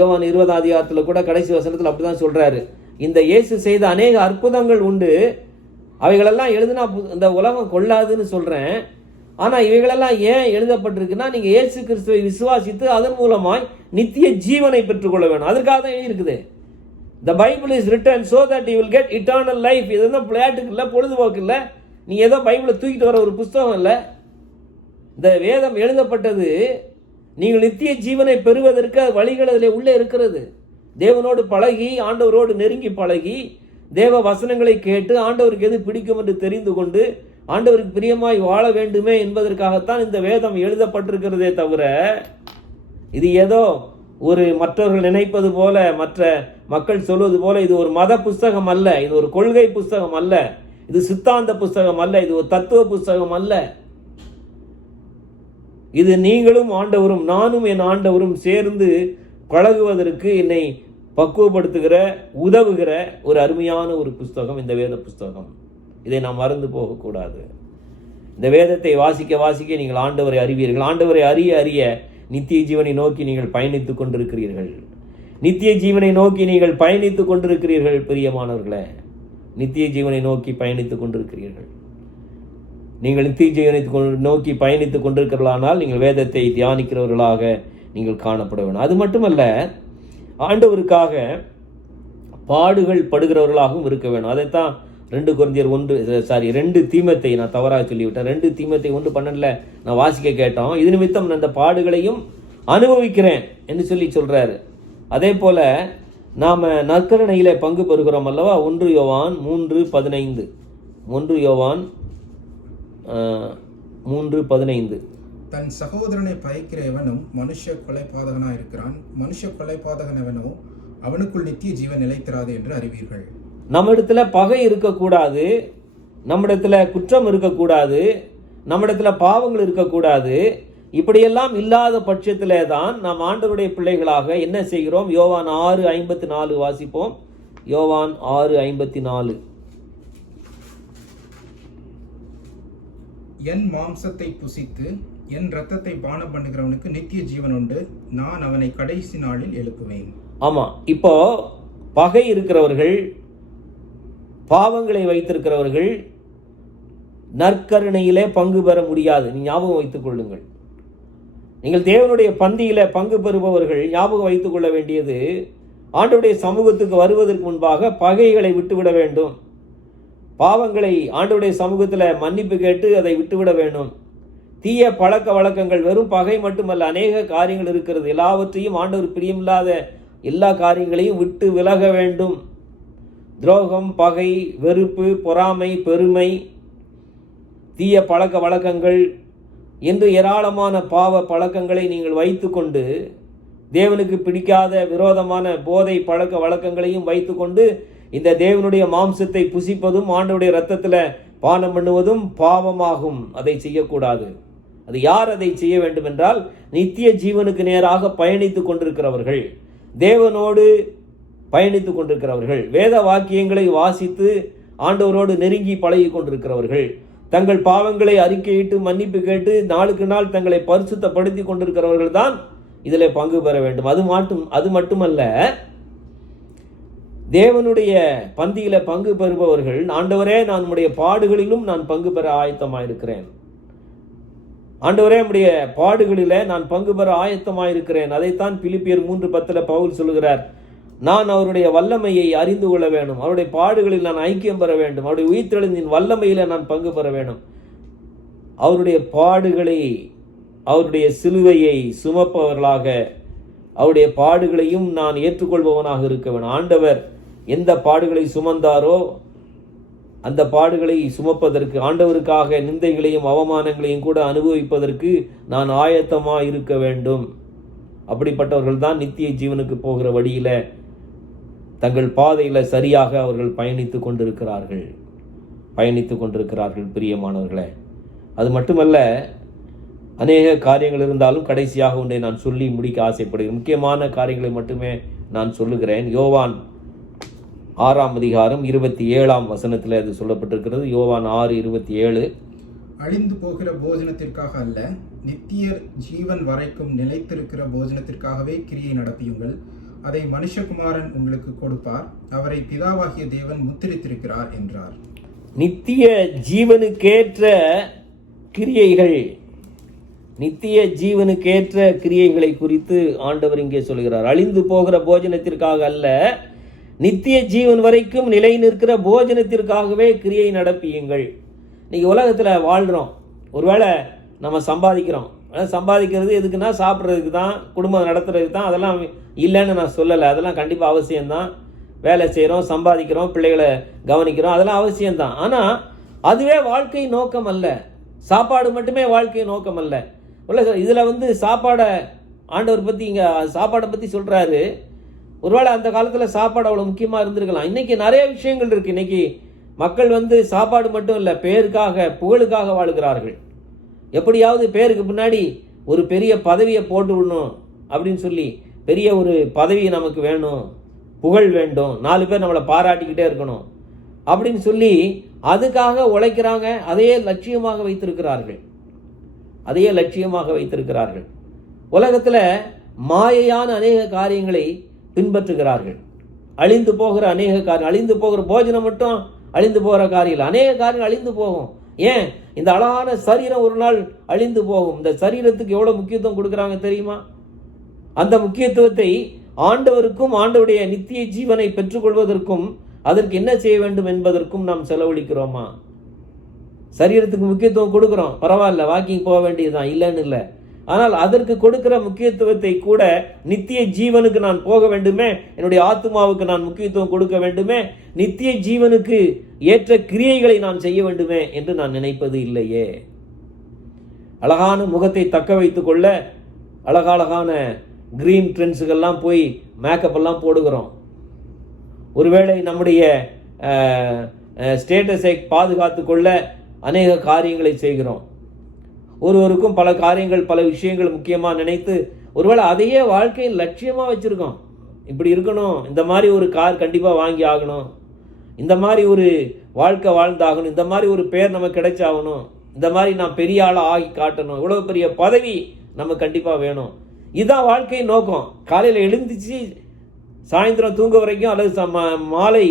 யோவான் 20ஆம் அதிகாரத்தில் கூட கடைசி வசனத்தில் அப்படிதான் சொல்றாரு. இந்த இயேசு செய்த அநேக அற்புதங்கள் உண்டு, அவைகளெல்லாம் எழுதுனா இந்த உலகம் கொள்ளாதுன்னு சொல்றேன். ஆனா இவைகளெல்லாம் ஏன் எழுதப்பட்டிருக்குன்னா, நீங்க இயேசு கிறிஸ்துவை விசுவாசித்து அதன் மூலமாய் நித்திய ஜீவனை பெற்றுக்கொள்ள வேணும். அதற்காக தான் எழுதியிருக்குது. The Bible is written so that you will get eternal life. இது வந்து விளையாட்டுக்கு இல்லை, பொழுதுபோக்கு இல்லை, நீ ஏதோ பைபிளை தூக்கிட்டு வர ஒரு புஸ்தகம் இல்லை. இந்த வேதம் எழுதப்பட்டது நீங்கள் நித்திய ஜீவனை பெறுவதற்கு வழிகள் அதில் உள்ளே இருக்கிறது. தேவனோடு பழகி, ஆண்டவரோடு நெருங்கி பழகி, தேவ வசனங்களை கேட்டு ஆண்டவருக்கு எது பிடிக்கும் என்று தெரிந்து கொண்டு ஆண்டவருக்கு பிரியமாய் வாழ வேண்டுமே என்பதற்காகத்தான் இந்த வேதம் எழுதப்பட்டிருக்கிறதே தவிர, இது ஏதோ ஒரு மற்றவர்கள் நினைப்பது போல, மற்ற மக்கள் சொல்வது போல இது ஒரு மத புஸ்தகம் அல்ல, இது ஒரு கொள்கை புஸ்தகம் அல்ல, இது சித்தாந்த புஸ்தகம் அல்ல, இது ஒரு தத்துவ புஸ்தகம் அல்ல. இது நீங்களும் ஆண்டவரும், நானும் என் ஆண்டவரும் சேர்ந்து பழகுவதற்கு என்னை பக்குவப்படுத்துகிற, உதவுகிற ஒரு அருமையான ஒரு புஸ்தகம் இந்த வேத புஸ்தகம். இதை நாம் மறந்து போகக்கூடாது. இந்த வேதத்தை வாசிக்க நீங்கள் ஆண்டவரை அறிவீர்கள். ஆண்டவரை அறிய நித்திய ஜீவனை நோக்கி நீங்கள் பயணித்துக் கொண்டிருக்கிறீர்கள். நித்திய ஜீவனை நோக்கி நீங்கள் பயணித்துக் கொண்டிருக்கிறீர்கள். பிரியமானவர்களே, நித்திய ஜீவனை நோக்கி பயணித்துக் கொண்டிருக்கிறீர்கள். நீங்கள் நித்திய ஜீவனை நோக்கி பயணித்துக் கொண்டிருக்கிறீர்களானால் நீங்கள் வேதத்தை தியானிக்கிறவர்களாக நீங்கள் காணப்பட வேண்டும். அது மட்டுமல்ல, ஆண்டவருக்காக பாடுகள் படுகிறவர்களாகவும் இருக்க வேண்டும். அதைத்தான் 2 தீமத்தை நான் தவறாக சொல்லிவிட்டேன். 2 தீமத்தை 1:12 நான் வாசிக்க கேட்டோம். இது நிமித்தம் நான் அந்த பாடுகளையும் அனுபவிக்கிறேன் என்று சொல்றாரு. அதே போல நாம நற்கருணையில பங்கு பெறுகிறோம் அல்லவா. 1 யோவான் 3:15 1 யோவான் 3:15 தன் சகோதரனை பயக்கிற எவனும் மனுஷ கொலைபாதகனா இருக்கிறான், மனுஷ கொலைபாதகன் எவனோ அவனுக்குள் நித்திய ஜீவன் நிலைத்திராது என்று அறிவீர்கள். நம்மிடத்துல பகை இருக்கக்கூடாது, நம்மிடத்துல குற்றம் இருக்கக்கூடாது, நம்மிடத்துல பாவங்கள் இருக்கக்கூடாது. இப்படியெல்லாம் இல்லாத பட்சத்திலே தான் நாம் ஆண்டவருடைய பிள்ளைகளாக என்ன செய்கிறோம். யோவான் 6:54 வாசிப்போம். யோவான் 6:54 என் மாம்சத்தை புசித்து என் இரத்தத்தை பானம் பண்ணுகிறவனுக்கு நித்திய ஜீவன் உண்டு, நான் அவனை கடைசி நாளில் எழுப்புவேன். ஆமா, இப்போ பகை இருக்கிறவர்கள், பாவங்களை வைத்திருக்கிறவர்கள் நற்கருணையிலே பங்கு பெற முடியாது. ஞாபகம் வைத்துக் கொள்ளுங்கள். நீங்கள் தேவனுடைய பந்தியில பங்கு பெறுபவர்கள் ஞாபகம் வைத்துக் கொள்ள வேண்டியது, ஆண்டவருடைய சமூகத்துக்கு வருவதற்கு முன்பாக பகைகளை விட்டுவிட வேண்டும். பாவங்களை ஆண்டவருடைய சமூகத்தில் மன்னிப்பு கேட்டு அதை விட்டுவிட வேண்டும். தீய பழக்க வழக்கங்கள், வெறும் பகை மட்டுமல்ல, அநேக காரியங்கள் இருக்கிறது. எல்லாவற்றையும் ஆண்டவர் பிரியமில்லாத எல்லா காரியங்களையும் விட்டு விலக வேண்டும். துரோகம், பகை, வெறுப்பு, பொறாமை, பெருமை, தீய பழக்க வழக்கங்கள் என்று ஏராளமான பாவ பழக்கங்களை நீங்கள் வைத்துக்கொண்டு, தேவனுக்கு பிடிக்காத விரோதமான போதை பழக்க வழக்கங்களையும் வைத்துக்கொண்டு இந்த தேவனுடைய மாம்சத்தை புசிப்பதும் ஆண்டவருடைய இரத்தத்தில் பானம் பண்ணுவதும் பாவமாகும். அதை செய்யக்கூடாது. அது யார் அதை செய்ய வேண்டும் என்றால், நித்திய ஜீவனுக்கு நேராக பயணித்துக் கொண்டிருக்கிறவர்கள், தேவனோடு பயணித்துக் கொண்டிருக்கிறவர்கள், வேத வாக்கியங்களை வாசித்து ஆண்டவரோடு நெருங்கி பழகி கொண்டிருக்கிறவர்கள், தங்கள் பாவங்களை அறிக்கையிட்டு மன்னிப்பு கேட்டு நாளுக்கு நாள் தங்களை பரிசுத்தப்படுத்தி கொண்டிருக்கிறவர்கள் தான் இதில் பங்கு பெற வேண்டும். அது மட்டுமல்ல, தேவனுடைய பந்தியில பங்கு பெறுபவர்கள், ஆண்டவரே நான் உம்முடைய பாடுகளிலும் நான் பங்கு பெற ஆயத்தமாயிருக்கிறேன், ஆண்டவரே உம்முடைய பாடுகளில நான் பங்கு பெற ஆயத்தமாயிருக்கிறேன். அதைத்தான் பிலிப்பியர் 3:10 பவுல் சொல்கிறார். நான் அவருடைய வல்லமையை அறிந்து கொள்ள வேண்டும், அவருடைய பாடுகளில் நான் ஐக்கியம் பெற வேண்டும், அவருடைய உயிர்த்தெழுந்தின் வல்லமையில நான் பங்கு பெற வேண்டும். அவருடைய பாடுகளை, அவருடைய சிலுவையை சுமப்பவர்களாக, அவருடைய பாடுகளையும் நான் ஏற்றுக்கொள்பவனாக இருக்க வேண்டும். ஆண்டவர் எந்த பாடுகளை சுமந்தாரோ அந்த பாடுகளை சுமப்பதற்கு, ஆண்டவருக்காக நிந்தைகளையும் அவமானங்களையும் கூட அனுபவிப்பதற்கு நான் ஆயத்தமாக இருக்க வேண்டும். அப்படிப்பட்டவர்கள் தான் நித்திய ஜீவனுக்கு போகிற வழியில தங்கள் பாதையில சரியாக அவர்கள் பயணித்துக் கொண்டிருக்கிறார்கள் பிரியமானவர்களே. அது மட்டுமல்ல, அநேக காரியங்கள் இருந்தாலும் கடைசியாக ஒன்றை நான் சொல்லி முடிக்க ஆசைப்படுகிறேன். முக்கியமான காரியங்களை மட்டுமே நான் சொல்லுகிறேன். யோவான் 6:27 அது சொல்லப்பட்டிருக்கிறது. யோவான் 6:27. அழிந்து போகிற போஜனத்திற்காக அல்ல, நித்திய ஜீவன் வரைக்கும் நிலைத்திருக்கிற போஜனத்திற்காகவே கிரியை நடப்பியுங்கள். அதை மனுஷகுமாரன் உங்களுக்கு கொடுப்பார், அவரை பிதாவாகிய தேவன் முத்திரித்திருக்கிறார் என்றார். நித்திய ஜீவனுக்கேற்ற கிரியைகள், நித்திய ஜீவனுக்கேற்ற கிரியைகளை குறித்து ஆண்டவர் இங்கே சொல்கிறார். அழிந்து போகிற போஜனத்திற்காக அல்ல, நித்திய ஜீவன் வரைக்கும் நிலை நிற்கிற போஜனத்திற்காகவே கிரியை நடப்பியுங்கள். இன்னைக்கு உலகத்தில் வாழ்கிறோம். ஒருவேளை நம்ம சம்பாதிக்கிறோம், சம்பாதிக்கிறது எதுக்குன்னா சாப்பிட்றதுக்கு தான், குடும்பம் நடத்துறதுக்கு தான். அதெல்லாம் இல்லைன்னு நான் சொல்லலை, அதெல்லாம் கண்டிப்பாக அவசியம்தான். வேலை செய்கிறோம், சம்பாதிக்கிறோம், பிள்ளைகளை கவனிக்கிறோம், அதெல்லாம் அவசியம்தான். ஆனால் அதுவே வாழ்க்கை நோக்கம் அல்ல, சாப்பாடு மட்டுமே வாழ்க்கை நோக்கம் அல்ல. இதில் சாப்பாடை ஆண்டவர் பற்றி, இங்கே சாப்பாடை பற்றி சொல்கிறாரு. ஒருவேளை அந்த காலத்தில் சாப்பாடு அவ்வளோ முக்கியமாக இருந்திருக்கலாம். இன்றைக்கி நிறைய விஷயங்கள் இருக்குது. இன்றைக்கி மக்கள் சாப்பாடு மட்டும் இல்லை, பேருக்காக புகழுக்காக வாழ்கிறார்கள். எப்படியாவது பேருக்கு பின்னாடி ஒரு பெரிய பதவியை போட்டு விடணும் அப்படின்னு சொல்லி, பெரிய ஒரு பதவி நமக்கு வேணும், புகழ் வேண்டும், 4 பேர் நம்மளை பாராட்டிக்கிட்டே இருக்கணும் அப்படின்னு சொல்லி அதுக்காக உழைக்கிறாங்க. அதையே லட்சியமாக வைத்திருக்கிறார்கள். உலகத்தில் மாயையான அநேக காரியங்களை பின்பற்றுகிறார்கள். அழிந்து போகிற அநேக காரியம், அழிந்து போகிற போஜனம் மட்டும் அழிந்து போகிற காரியம், அநேக காரியங்கள் அழிந்து போகும். ஏன்? இந்த அழகான சரீரம் ஒரு நாள் அழிந்து போகும். இந்த சரீரத்துக்கு எவ்வளவு முக்கியத்துவம் கொடுக்குறாங்க தெரியுமா? அந்த முக்கியத்துவத்தை ஆண்டவருக்கும் ஆண்டவருடைய நித்திய ஜீவனை பெற்றுக்கொள்வதற்கும் அதற்கு என்ன செய்ய வேண்டும் என்பதற்கும் நாம் செலவழிக்கிறோமா? சரீரத்துக்கு முக்கியத்துவம் கொடுக்குறோம், பரவாயில்ல, வாக்கிங் போக வேண்டியதுதான், இல்லைன்னு இல்லை. ஆனால் அதற்கு கொடுக்கிற முக்கியத்துவத்தை கூட நித்திய ஜீவனுக்கு நான் போக வேண்டுமே, என்னுடைய ஆத்மாவுக்கு நான் முக்கியத்துவம் கொடுக்க வேண்டுமே, நித்திய ஜீவனுக்கு ஏற்ற கிரியைகளை நான் செய்ய வேண்டுமே என்று நான் நினைப்பது இல்லையே. அழகான முகத்தை தக்க வைத்துக் கொள்ள அழகான கிரீன் ட்ரெண்ட்ஸுக்கெல்லாம் போய் மேக்கப் எல்லாம் போடுகிறோம். ஒருவேளை நம்முடைய ஸ்டேட்டஸை பாதுகாத்து கொள்ள அநேக காரியங்களை செய்கிறோம். ஒருவருக்கும் பல காரியங்கள், பல விஷயங்கள் முக்கியமாக நினைத்து ஒருவேளை அதையே வாழ்க்கையின் லட்சியமாக வச்சுருக்கோம். இப்படி இருக்கணும், இந்த மாதிரி ஒரு கார் கண்டிப்பாக வாங்கி ஆகணும், இந்த மாதிரி ஒரு வாழ்க்கை வாழ்ந்தாகணும், இந்த மாதிரி ஒரு பேர் நமக்கு கிடைச்சாகணும், இந்த மாதிரி நான் பெரிய ஆளாக ஆகி காட்டணும், இவ்வளோ பெரிய பதவி நமக்கு கண்டிப்பாக வேணும். இதுதான் வாழ்க்கையின் நோக்கம். காலையில் எழுந்திச்சு சாயந்தரம் தூங்க வரைக்கும், அல்லது மாலை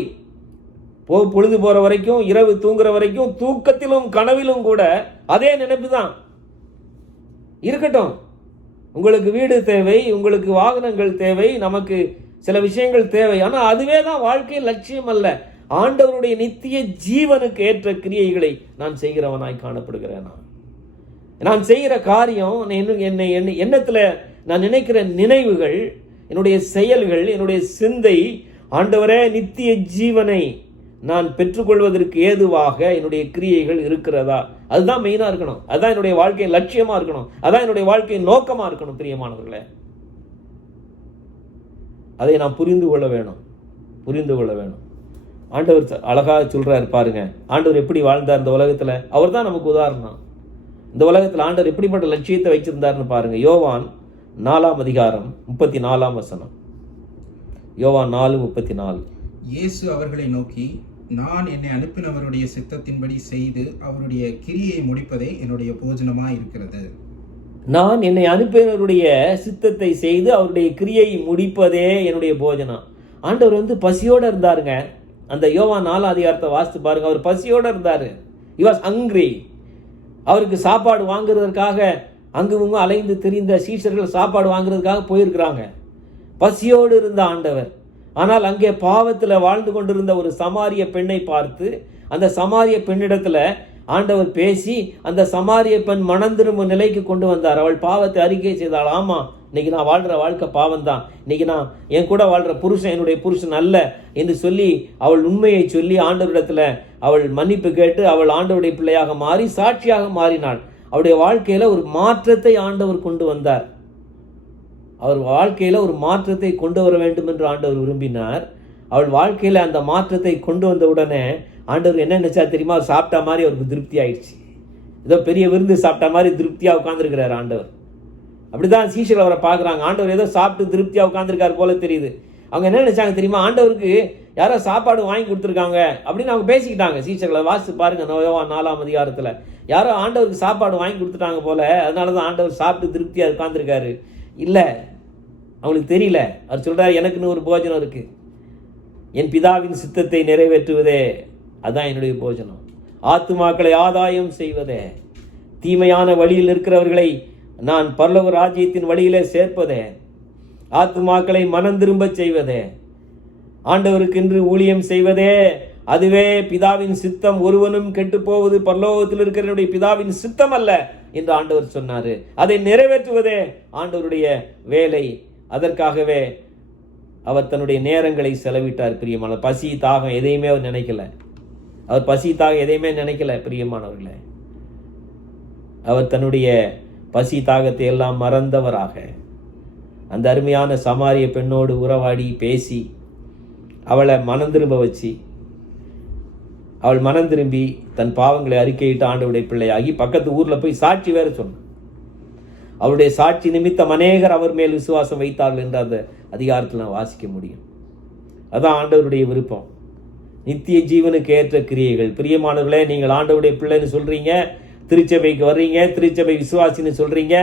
பொழுது போகிற வரைக்கும், இரவு தூங்குற வரைக்கும், தூக்கத்திலும் கனவிலும் கூட அதே நினைப்பு தான் இருக்கட்டும். உங்களுக்கு வீடு தேவை, உங்களுக்கு வாகனங்கள் தேவை, நமக்கு சில விஷயங்கள் தேவை. ஆனால் அதுவே தான் வாழ்க்கை லட்சியம் அல்ல. ஆண்டவருடைய நித்திய ஜீவனுக்கு ஏற்ற கிரியைகளை நான் செய்கிறவனாய் காணப்படுகிறேன். நான் செய்கிற காரியம், என்னை எண்ணத்தில் நான் நினைக்கிற நினைவுகள், என்னுடைய செயல்கள், என்னுடைய சிந்தை, ஆண்டவரே நித்திய ஜீவனை நான் பெற்றுக்கொள்வதற்கு ஏதுவாக என்னுடைய கிரியைகள் இருக்கிறதா? அதுதான் மெயினாக இருக்கணும். அதுதான் என்னுடைய வாழ்க்கையின் லட்சியமாக இருக்கணும். அதான் என்னுடைய வாழ்க்கையின் நோக்கமாக இருக்கணும். பிரியமானவர்களே, அதை நான் புரிந்து கொள்ள வேணும். ஆண்டவர் அழகாக சொல்றாரு பாருங்க. ஆண்டவர் எப்படி வாழ்ந்தார் இந்த உலகத்தில்? அவர் தான் நமக்கு உதாரணம். இந்த உலகத்தில் ஆண்டவர் எப்படிப்பட்ட லட்சியத்தை வச்சிருந்தார்னு பாருங்க. யோவான் 4:34. யோவான் 4:34. இயேசு அவர்களை நோக்கி, நான் என்னை அனுப்பினவருடைய சித்தத்தின்படி செய்து அவருடைய கிரியை முடிப்பதே என்னுடைய போஜனமாய் இருக்கிறது. நான் என்னை அனுப்பினவருடைய சித்தத்தை செய்து அவருடைய கிரியை முடிப்பதே என்னுடைய போஜனம். ஆண்டவர் பசியோடு இருந்தாருங்க. அந்த யோவான் 4 அதிகாரத்தை வாசித்து பாருங்க. அவர் பசியோடு இருந்தார். he was hungry. அவருக்கு சாப்பாடு வாங்குறதுக்காக அங்குங்க அலைந்து திரிந்த சீஷர்கள் சாப்பாடு வாங்குறதுக்காக போயிருக்கிறாங்க. பசியோடு இருந்த ஆண்டவர். ஆனால் அங்கே பாவத்தில் வாழ்ந்து கொண்டிருந்த ஒரு சமாரிய பெண்ணை பார்த்து அந்த சமாரிய பெண்ணிடத்தில் ஆண்டவர் பேசி அந்த சமாரிய பெண் மனம் திரும்பும் நிலைக்கு கொண்டு வந்தார். அவள் பாவத்தை அறிக்கை செய்தாள். ஆமாம், இன்னைக்கு நான் வாழ்கிற வாழ்க்கை பாவம் தான், இன்னைக்கு நான் என் கூட வாழ்கிற புருஷன் என்னுடைய புருஷன் அல்ல என்று சொல்லி அவள் உண்மையை சொல்லி ஆண்டவரிடத்தில் அவள் மன்னிப்பு கேட்டு அவள் ஆண்டவருடைய பிள்ளையாக மாறி சாட்சியாக மாறினாள். அவருடைய வாழ்க்கையில் ஒரு மாற்றத்தை ஆண்டவர் கொண்டு வந்தார். அவர் வாழ்க்கையில் ஒரு மாற்றத்தை கொண்டு வர வேண்டும் என்று ஆண்டவர் விரும்பினார். அவள் வாழ்க்கையில் அந்த மாற்றத்தை கொண்டு வந்த உடனே ஆண்டவர் என்ன நினைச்சா தெரியுமா? அவர் சாப்பிட்ட மாதிரி அவருக்கு திருப்தி ஆயிடுச்சு. ஏதோ பெரிய விருந்து சாப்பிட்ட மாதிரி திருப்தியாக உட்காந்துருக்கிறார் ஆண்டவர். அப்படிதான் சீஷர்கள் அவரை பார்க்குறாங்க. ஆண்டவர் ஏதோ சாப்பிட்டு திருப்தியாக உட்காந்துருக்காரு போல தெரியுது. அவங்க என்ன நினைச்சாங்க தெரியுமா? ஆண்டவருக்கு யாரோ சாப்பாடு வாங்கி கொடுத்துருக்காங்க அப்படின்னு அவங்க பேசிக்கிட்டாங்க. சீஷர்களை வாசித்து பாருங்க. யோவான் 4 அதிகாரத்தில் யாரோ ஆண்டவருக்கு சாப்பாடு வாங்கி கொடுத்துட்டாங்க போல, அதனால தான் ஆண்டவர் சாப்பிட்டு திருப்தியாக உட்காந்துருக்காரு. இல்லை, அவங்களுக்கு தெரியல. அவர் சொல்கிறார், எனக்குன்னு ஒரு போஜனம் இருக்குது. என் பிதாவின் சித்தத்தை நிறைவேற்றுவதே அதுதான் என்னுடைய போஜனம். ஆத்துமாக்களை ஆதாயம் செய்வதே, தீமையான வழியில் இருக்கிறவர்களை நான் பரலோக ராஜ்யத்தின் வழியிலே சேர்ப்பதே, ஆத்துமாக்களை மனம் திரும்ப செய்வதே, ஆண்டவருக்கென்று ஊழியம் செய்வதே, அதுவே பிதாவின் சித்தம். ஒருவனும் கெட்டு போவது பரலோகத்தில் இருக்கிற பிதாவின் சித்தம் அல்ல என்று ஆண்டவர் சொன்னார். அதை நிறைவேற்றுவதே ஆண்டவருடைய வேலை. அதற்காகவே அவர் தன்னுடைய நேரங்களை செலவிட்டார். பிரியமான பசி தாகம் எதையுமே அவர் நினைக்கல. அவர் பசி தாகம் எதையுமே நினைக்கல. பிரியமானவர்களே, அவர் தன்னுடைய பசி தாகத்தை எல்லாம் மறந்தவராக அந்த அருமையான சமாரிய பெண்ணோடு உறவாடி பேசி அவளை மனம் திரும்ப வச்சு, அவள் மனம் திரும்பி தன் பாவங்களை அறிக்கையிட்டு ஆண்டவருடைய பிள்ளையாகி பக்கத்து ஊரில் போய் சாட்சி வேற சொன்னார். அவருடைய சாட்சி நிமித்தம் அநேகர் அவர் மேல் விசுவாசம் வைத்தார்கள் என்று அந்த அதிகாரத்தில் நான் வாசிக்க முடியும். அதான் ஆண்டவருடைய விருப்பம். நித்திய ஜீவனுக்கு ஏற்ற கிரியைகள். பிரியமானவர்களே, நீங்கள் ஆண்டவருடைய பிள்ளைன்னு சொல்றீங்க, திருச்சபைக்கு வர்றீங்க, திருச்சபை விசுவாசின்னு சொல்றீங்க.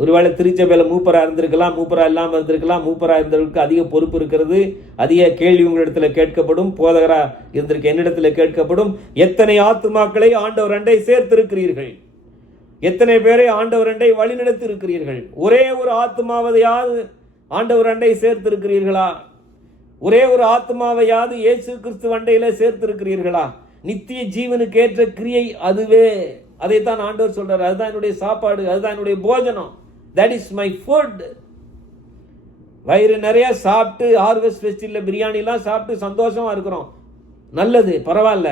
ஒருவேளை திருச்சபையில் மூப்பராக இருந்திருக்கலாம், மூப்பராக இல்லாமல் இருந்திருக்கலாம். மூப்பராக இருந்தவர்களுக்கு அதிக பொறுப்பு இருக்கிறது, அதிக கேள்வி உங்களிடத்தில் கேட்கப்படும். போதகராக இருந்திருக்க என்னிடத்தில் கேட்கப்படும். எத்தனை ஆத்துமாக்களை ஆண்டவர் அண்டை சேர்த்திருக்கிறீர்கள்? எத்தனை பேரை ஆண்டவர் அண்டை வழிநடத்தி இருக்கிறீர்கள்? ஒரே ஒரு ஆத்மாவையாவது ஆண்டவர் அண்டை சேர்த்திருக்கிறீர்களா? ஒரே ஒரு ஆத்மாவையாவது இயேசு கிறிஸ்து அண்டையில சேர்த்திருக்கிறீர்களா? நித்திய ஜீவனுக்கு ஏற்ற கிரியை அதுவே. அதைத்தான் ஆண்டவர் சொல்றாரு. அதுதான் என்னுடைய சாப்பாடு, அதுதான் என்னுடைய போஜனம். That is my foot. வயிறு நிறைய சாப்பிட்டு ஹார்வெஸ்ட் ஃபெஸ்டிவல்ல பிரியாணிலாம் சாப்பிட்டு சந்தோஷமா இருக்கிறோம், நல்லது, பரவாயில்ல.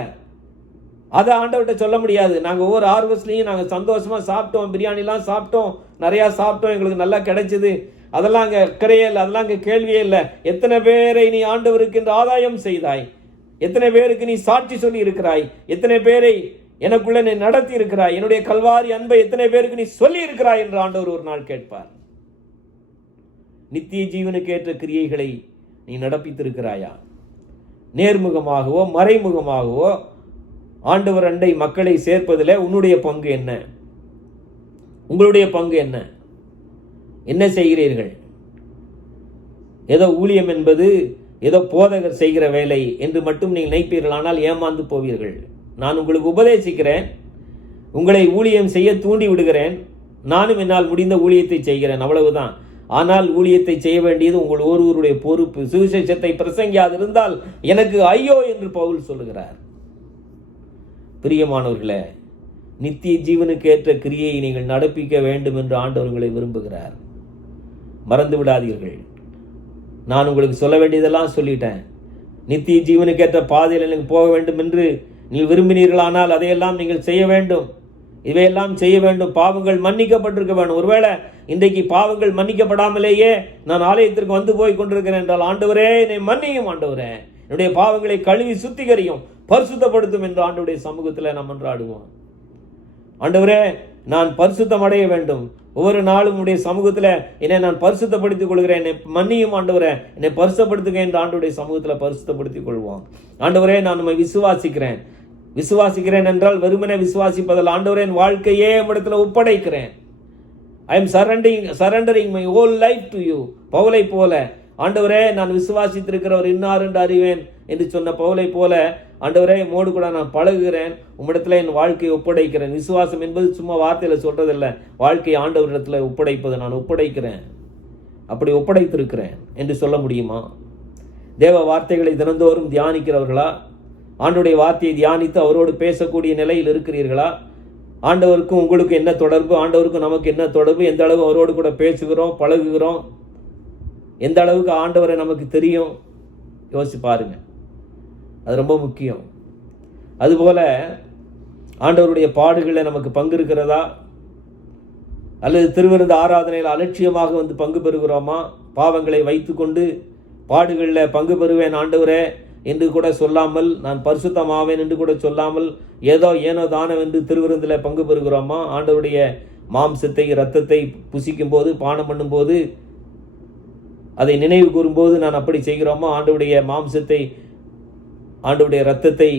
அதை ஆண்டவர்கிட்ட சொல்ல முடியாது. நாங்கள் ஒவ்வொரு ஹார்வெஸ்ட்லையும் நாங்கள் சந்தோஷமாக சாப்பிட்டோம், பிரியாணிலாம் சாப்பிட்டோம், நிறையா சாப்பிட்டோம், எங்களுக்கு நல்லா கிடைச்சிது, அதெல்லாம் அங்கே அக்கறையே இல்லை, அதெல்லாம் அங்கே கேள்வியே இல்லை. எத்தனை பேரை நீ ஆண்டவருக்கு என்று ஆதாயம் செய்தாய்? எத்தனை பேருக்கு நீ சாட்சி சொல்லி இருக்கிறாய்? எத்தனை பேரை எனக்குள்ள நீ நடத்தி இருக்கிறாய்? என்னுடைய கல்வாரி அன்பை எத்தனை பேருக்கு நீ சொல்லி இருக்கிறாய் என்று ஆண்டவர் ஒரு நாள் கேட்பார். நித்திய ஜீவனுக்கு ஏற்ற கிரியைகளை நீ நடப்பித்திருக்கிறாயா? நேர்முகமாகவோ மறைமுகமாகவோ ஆண்டவர் அண்டை மக்களை சேர்ப்பதில் உன்னுடைய பங்கு என்ன? உங்களுடைய பங்கு என்ன? என்ன செய்கிறீர்கள்? ஏதோ ஊழியம் என்பது ஏதோ போதகர் செய்கிற வேலை என்று மட்டும் நீங்கள் நினைப்பீர்கள், ஆனால் ஏமாந்து போவீர்கள். நான் உங்களுக்கு உபதேசிக்கிறேன், உங்களை ஊழியம் செய்ய தூண்டி விடுகிறேன், நானும் என்னால் முடிந்த ஊழியத்தை செய்கிறேன், அவ்வளவுதான். ஆனால் ஊழியத்தை செய்ய வேண்டியது உங்கள் ஒருவருடைய பொறுப்பு. சுவிசேஷத்தை பிரசங்கியாதிருந்தால் எனக்கு ஐயோ என்று பவுல் சொல்லுகிறார். பிரியமானவர்களே, நித்திய ஜீவனுக்கு ஏற்ற கிரியை நீங்கள் நடப்பிக்க வேண்டும் என்று ஆண்டவர் உங்களை விரும்புகிறார். மறந்து விடாதீர்கள். நான் உங்களுக்கு சொல்ல வேண்டியதெல்லாம் சொல்லிட்டேன். நித்திய ஜீவனுக்கு ஏற்ற பாதையில் எனக்கு போக வேண்டும் என்று நீங்கள் விரும்பினீர்களானால் அதையெல்லாம் நீங்கள் செய்ய வேண்டும். இவையெல்லாம் செய்ய வேண்டும். பாவங்கள் மன்னிக்கப்பட்டிருக்க வேண்டும். ஒருவேளை இன்றைக்கு பாவங்கள் மன்னிக்கப்படாமலேயே நான் ஆலயத்திற்கு வந்து போய் கொண்டிருக்கிறேன் என்றால், ஆண்டவரே என்னை மன்னியும், ஆண்டவரே என்னுடைய பாவங்களை கழுவி சுத்திகரியும், பரிசுத்தப்படுத்தும் என்று ஆண்டவருடைய சமூகத்தில் நாம் மன்றாடுவோம். ஆண்டவரே, நான் பரிசுத்தம் அடைய வேண்டும். ஒவ்வொரு நாளும் உடைய சமூகத்தில் என்னை நான் பரிசுத்தப்படுத்திக் கொள்கிறேன். என்னை மன்னியும் ஆண்டவரே, என்னை பரிசுத்தப்படுத்துக என்று ஆண்டவருடைய சமூகத்தில் பரிசுத்தப்படுத்திக் கொள்வோம். ஆண்டவரே, நான் உம்மை விசுவாசிக்கிறேன். விசுவாசிக்கிறேன் என்றால் வெறுமனே விசுவாசிப்பதில், ஆண்டவரே என் வாழ்க்கையே உம்மிடத்தில் ஒப்படைக்கிறேன். I am surrendering my whole life to you. பவுலை போல, ஆண்டவரே நான் விசுவாசித்திருக்கிறவர் இன்னார் என்று அறிவேன் என்று சொன்ன பவுலை போல, ஆண்டவரே உம்மோடு கூட நான் பழகுகிறேன், உம்மிடத்தில் என் வாழ்க்கையை ஒப்படைக்கிறேன். விசுவாசம் என்பது சும்மா வார்த்தையில் சொல்றதில்லை, வாழ்க்கை ஆண்டவரிடத்தில் ஒப்படைப்பது. நான் ஒப்படைக்கிறேன், அப்படி ஒப்படைத்திருக்கிறேன் என்று சொல்ல முடியுமா? தேவ வார்த்தைகளை தினந்தோறும் தியானிக்கிறவர்களா? ஆண்டவருடைய வார்த்தையை தியானித்து அவரோடு பேசக்கூடிய நிலையில் இருக்கிறீர்களா? ஆண்டவருக்கும் உங்களுக்கு என்ன தொடர்பு? ஆண்டவருக்கும் நமக்கு என்ன தொடர்பு? எந்த அளவு அவரோடு கூட பேசுகிறோம், பழகுகிறோம்? எந்த அளவுக்கு ஆண்டவரை நமக்கு தெரியும்? யோசிச்சு பாருங்க. அது ரொம்ப முக்கியம். அதுபோல ஆண்டவருடைய பாடுகளில் நமக்கு பங்கு இருக்கிறதா? அல்லது திருவிருந்து ஆராதனையில் அலட்சியமாக வந்து பங்கு பெறுகிறோமா? பாவங்களை வைத்துக்கொண்டு பாடுகளில் பங்கு பெறுவேன் ஆண்டவரே என்று கூட சொல்லாமல், நான் பரிசுத்தமாவேன் என்று கூட சொல்லாமல், ஏனோ தானம் என்று திருவிருந்தில் பங்கு பெறுகிறோமா? ஆண்டவருடைய மாம்சத்தை இரத்தத்தை புசிக்கும் போது, பானம் பண்ணும்போது, அதை நினைவு கூறும்போது நான் அப்படி செய்கிறோமா? ஆண்டவருடைய மாம்சத்தை, ஆண்டவருடைய இரத்தத்தை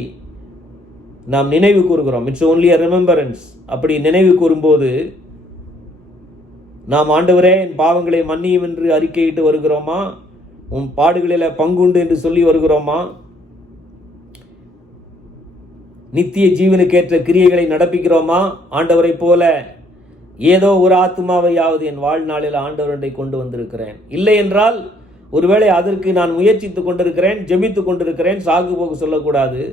நாம் நினைவு கூறுகிறோம். It's only a remembrance. அப்படி நினைவு கூறும்போது நாம் ஆண்டவரே என் பாவங்களை மன்னியும் என்று அறிக்கையிட்டு வருகிறோமா? உன் பாடுகளில் பங்குண்டு என்று சொல்லி வருகிறோமா? நித்திய ஜீவனுக்கேற்ற கிரியைகளை நடப்பிக்கிறோமா? ஆண்டவரை போல ஏதோ ஒரு ஆத்மாவையாவது என் வாழ்நாளில் ஆண்டவரை கொண்டு வந்திருக்கிறேன். இல்லை என்றால் ஒருவேளை அதற்கு நான் முயற்சித்து கொண்டிருக்கிறேன், ஜெபித்து கொண்டிருக்கிறேன், சாகு போக சொல்லக்கூடாது.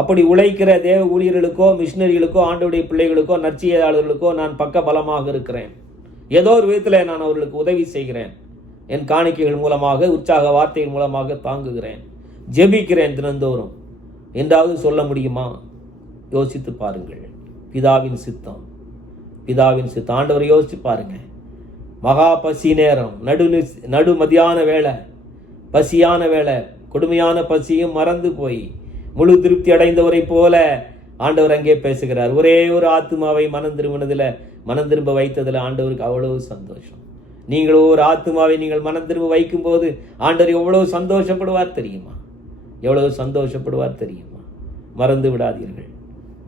அப்படி உழைக்கிற தேவ ஊழியர்களுக்கோ, மிஷினரிகளுக்கோ, ஆண்டவருடைய பிள்ளைகளுக்கோ, நற்செய்தியாளர்களுக்கோ நான் பக்க பலமாக இருக்கிறேன். ஏதோ ஒரு விதத்தில் நான் அவர்களுக்கு உதவி செய்கிறேன். என் காணிக்கைகள் மூலமாக, உற்சாக வார்த்தைகள் மூலமாக தாங்குகிறேன், ஜெபிக்கிறேன் தினந்தோறும் என்றாவது சொல்ல முடியுமா? யோசித்து பாருங்கள். பிதாவின் சித்தம், பிதாவின் சித்தம். ஆண்டவரை யோசிச்சு பாருங்க. மகா பசி நேரம், நடு மதியான வேளை, பசியான வேளை, கொடுமையான பசியும் மறந்து போய் முழு திருப்தி அடைந்தவரை போல ஆண்டவர் அங்கே பேசுகிறார். ஒரே ஒரு ஆத்மாவை மனம் திரும்ப வைத்ததில் ஆண்டவருக்கு அவ்வளவு சந்தோஷம். நீங்களோ ஒரு ஆத்மாவை நீங்கள் மனம் திரும்ப வைக்கும் போது ஆண்டவர் எவ்வளவு சந்தோஷப்படுவார் தெரியுமா? எவ்வளவு சந்தோஷப்படுவார் தெரியுமா? மறந்து விடாதீர்கள்,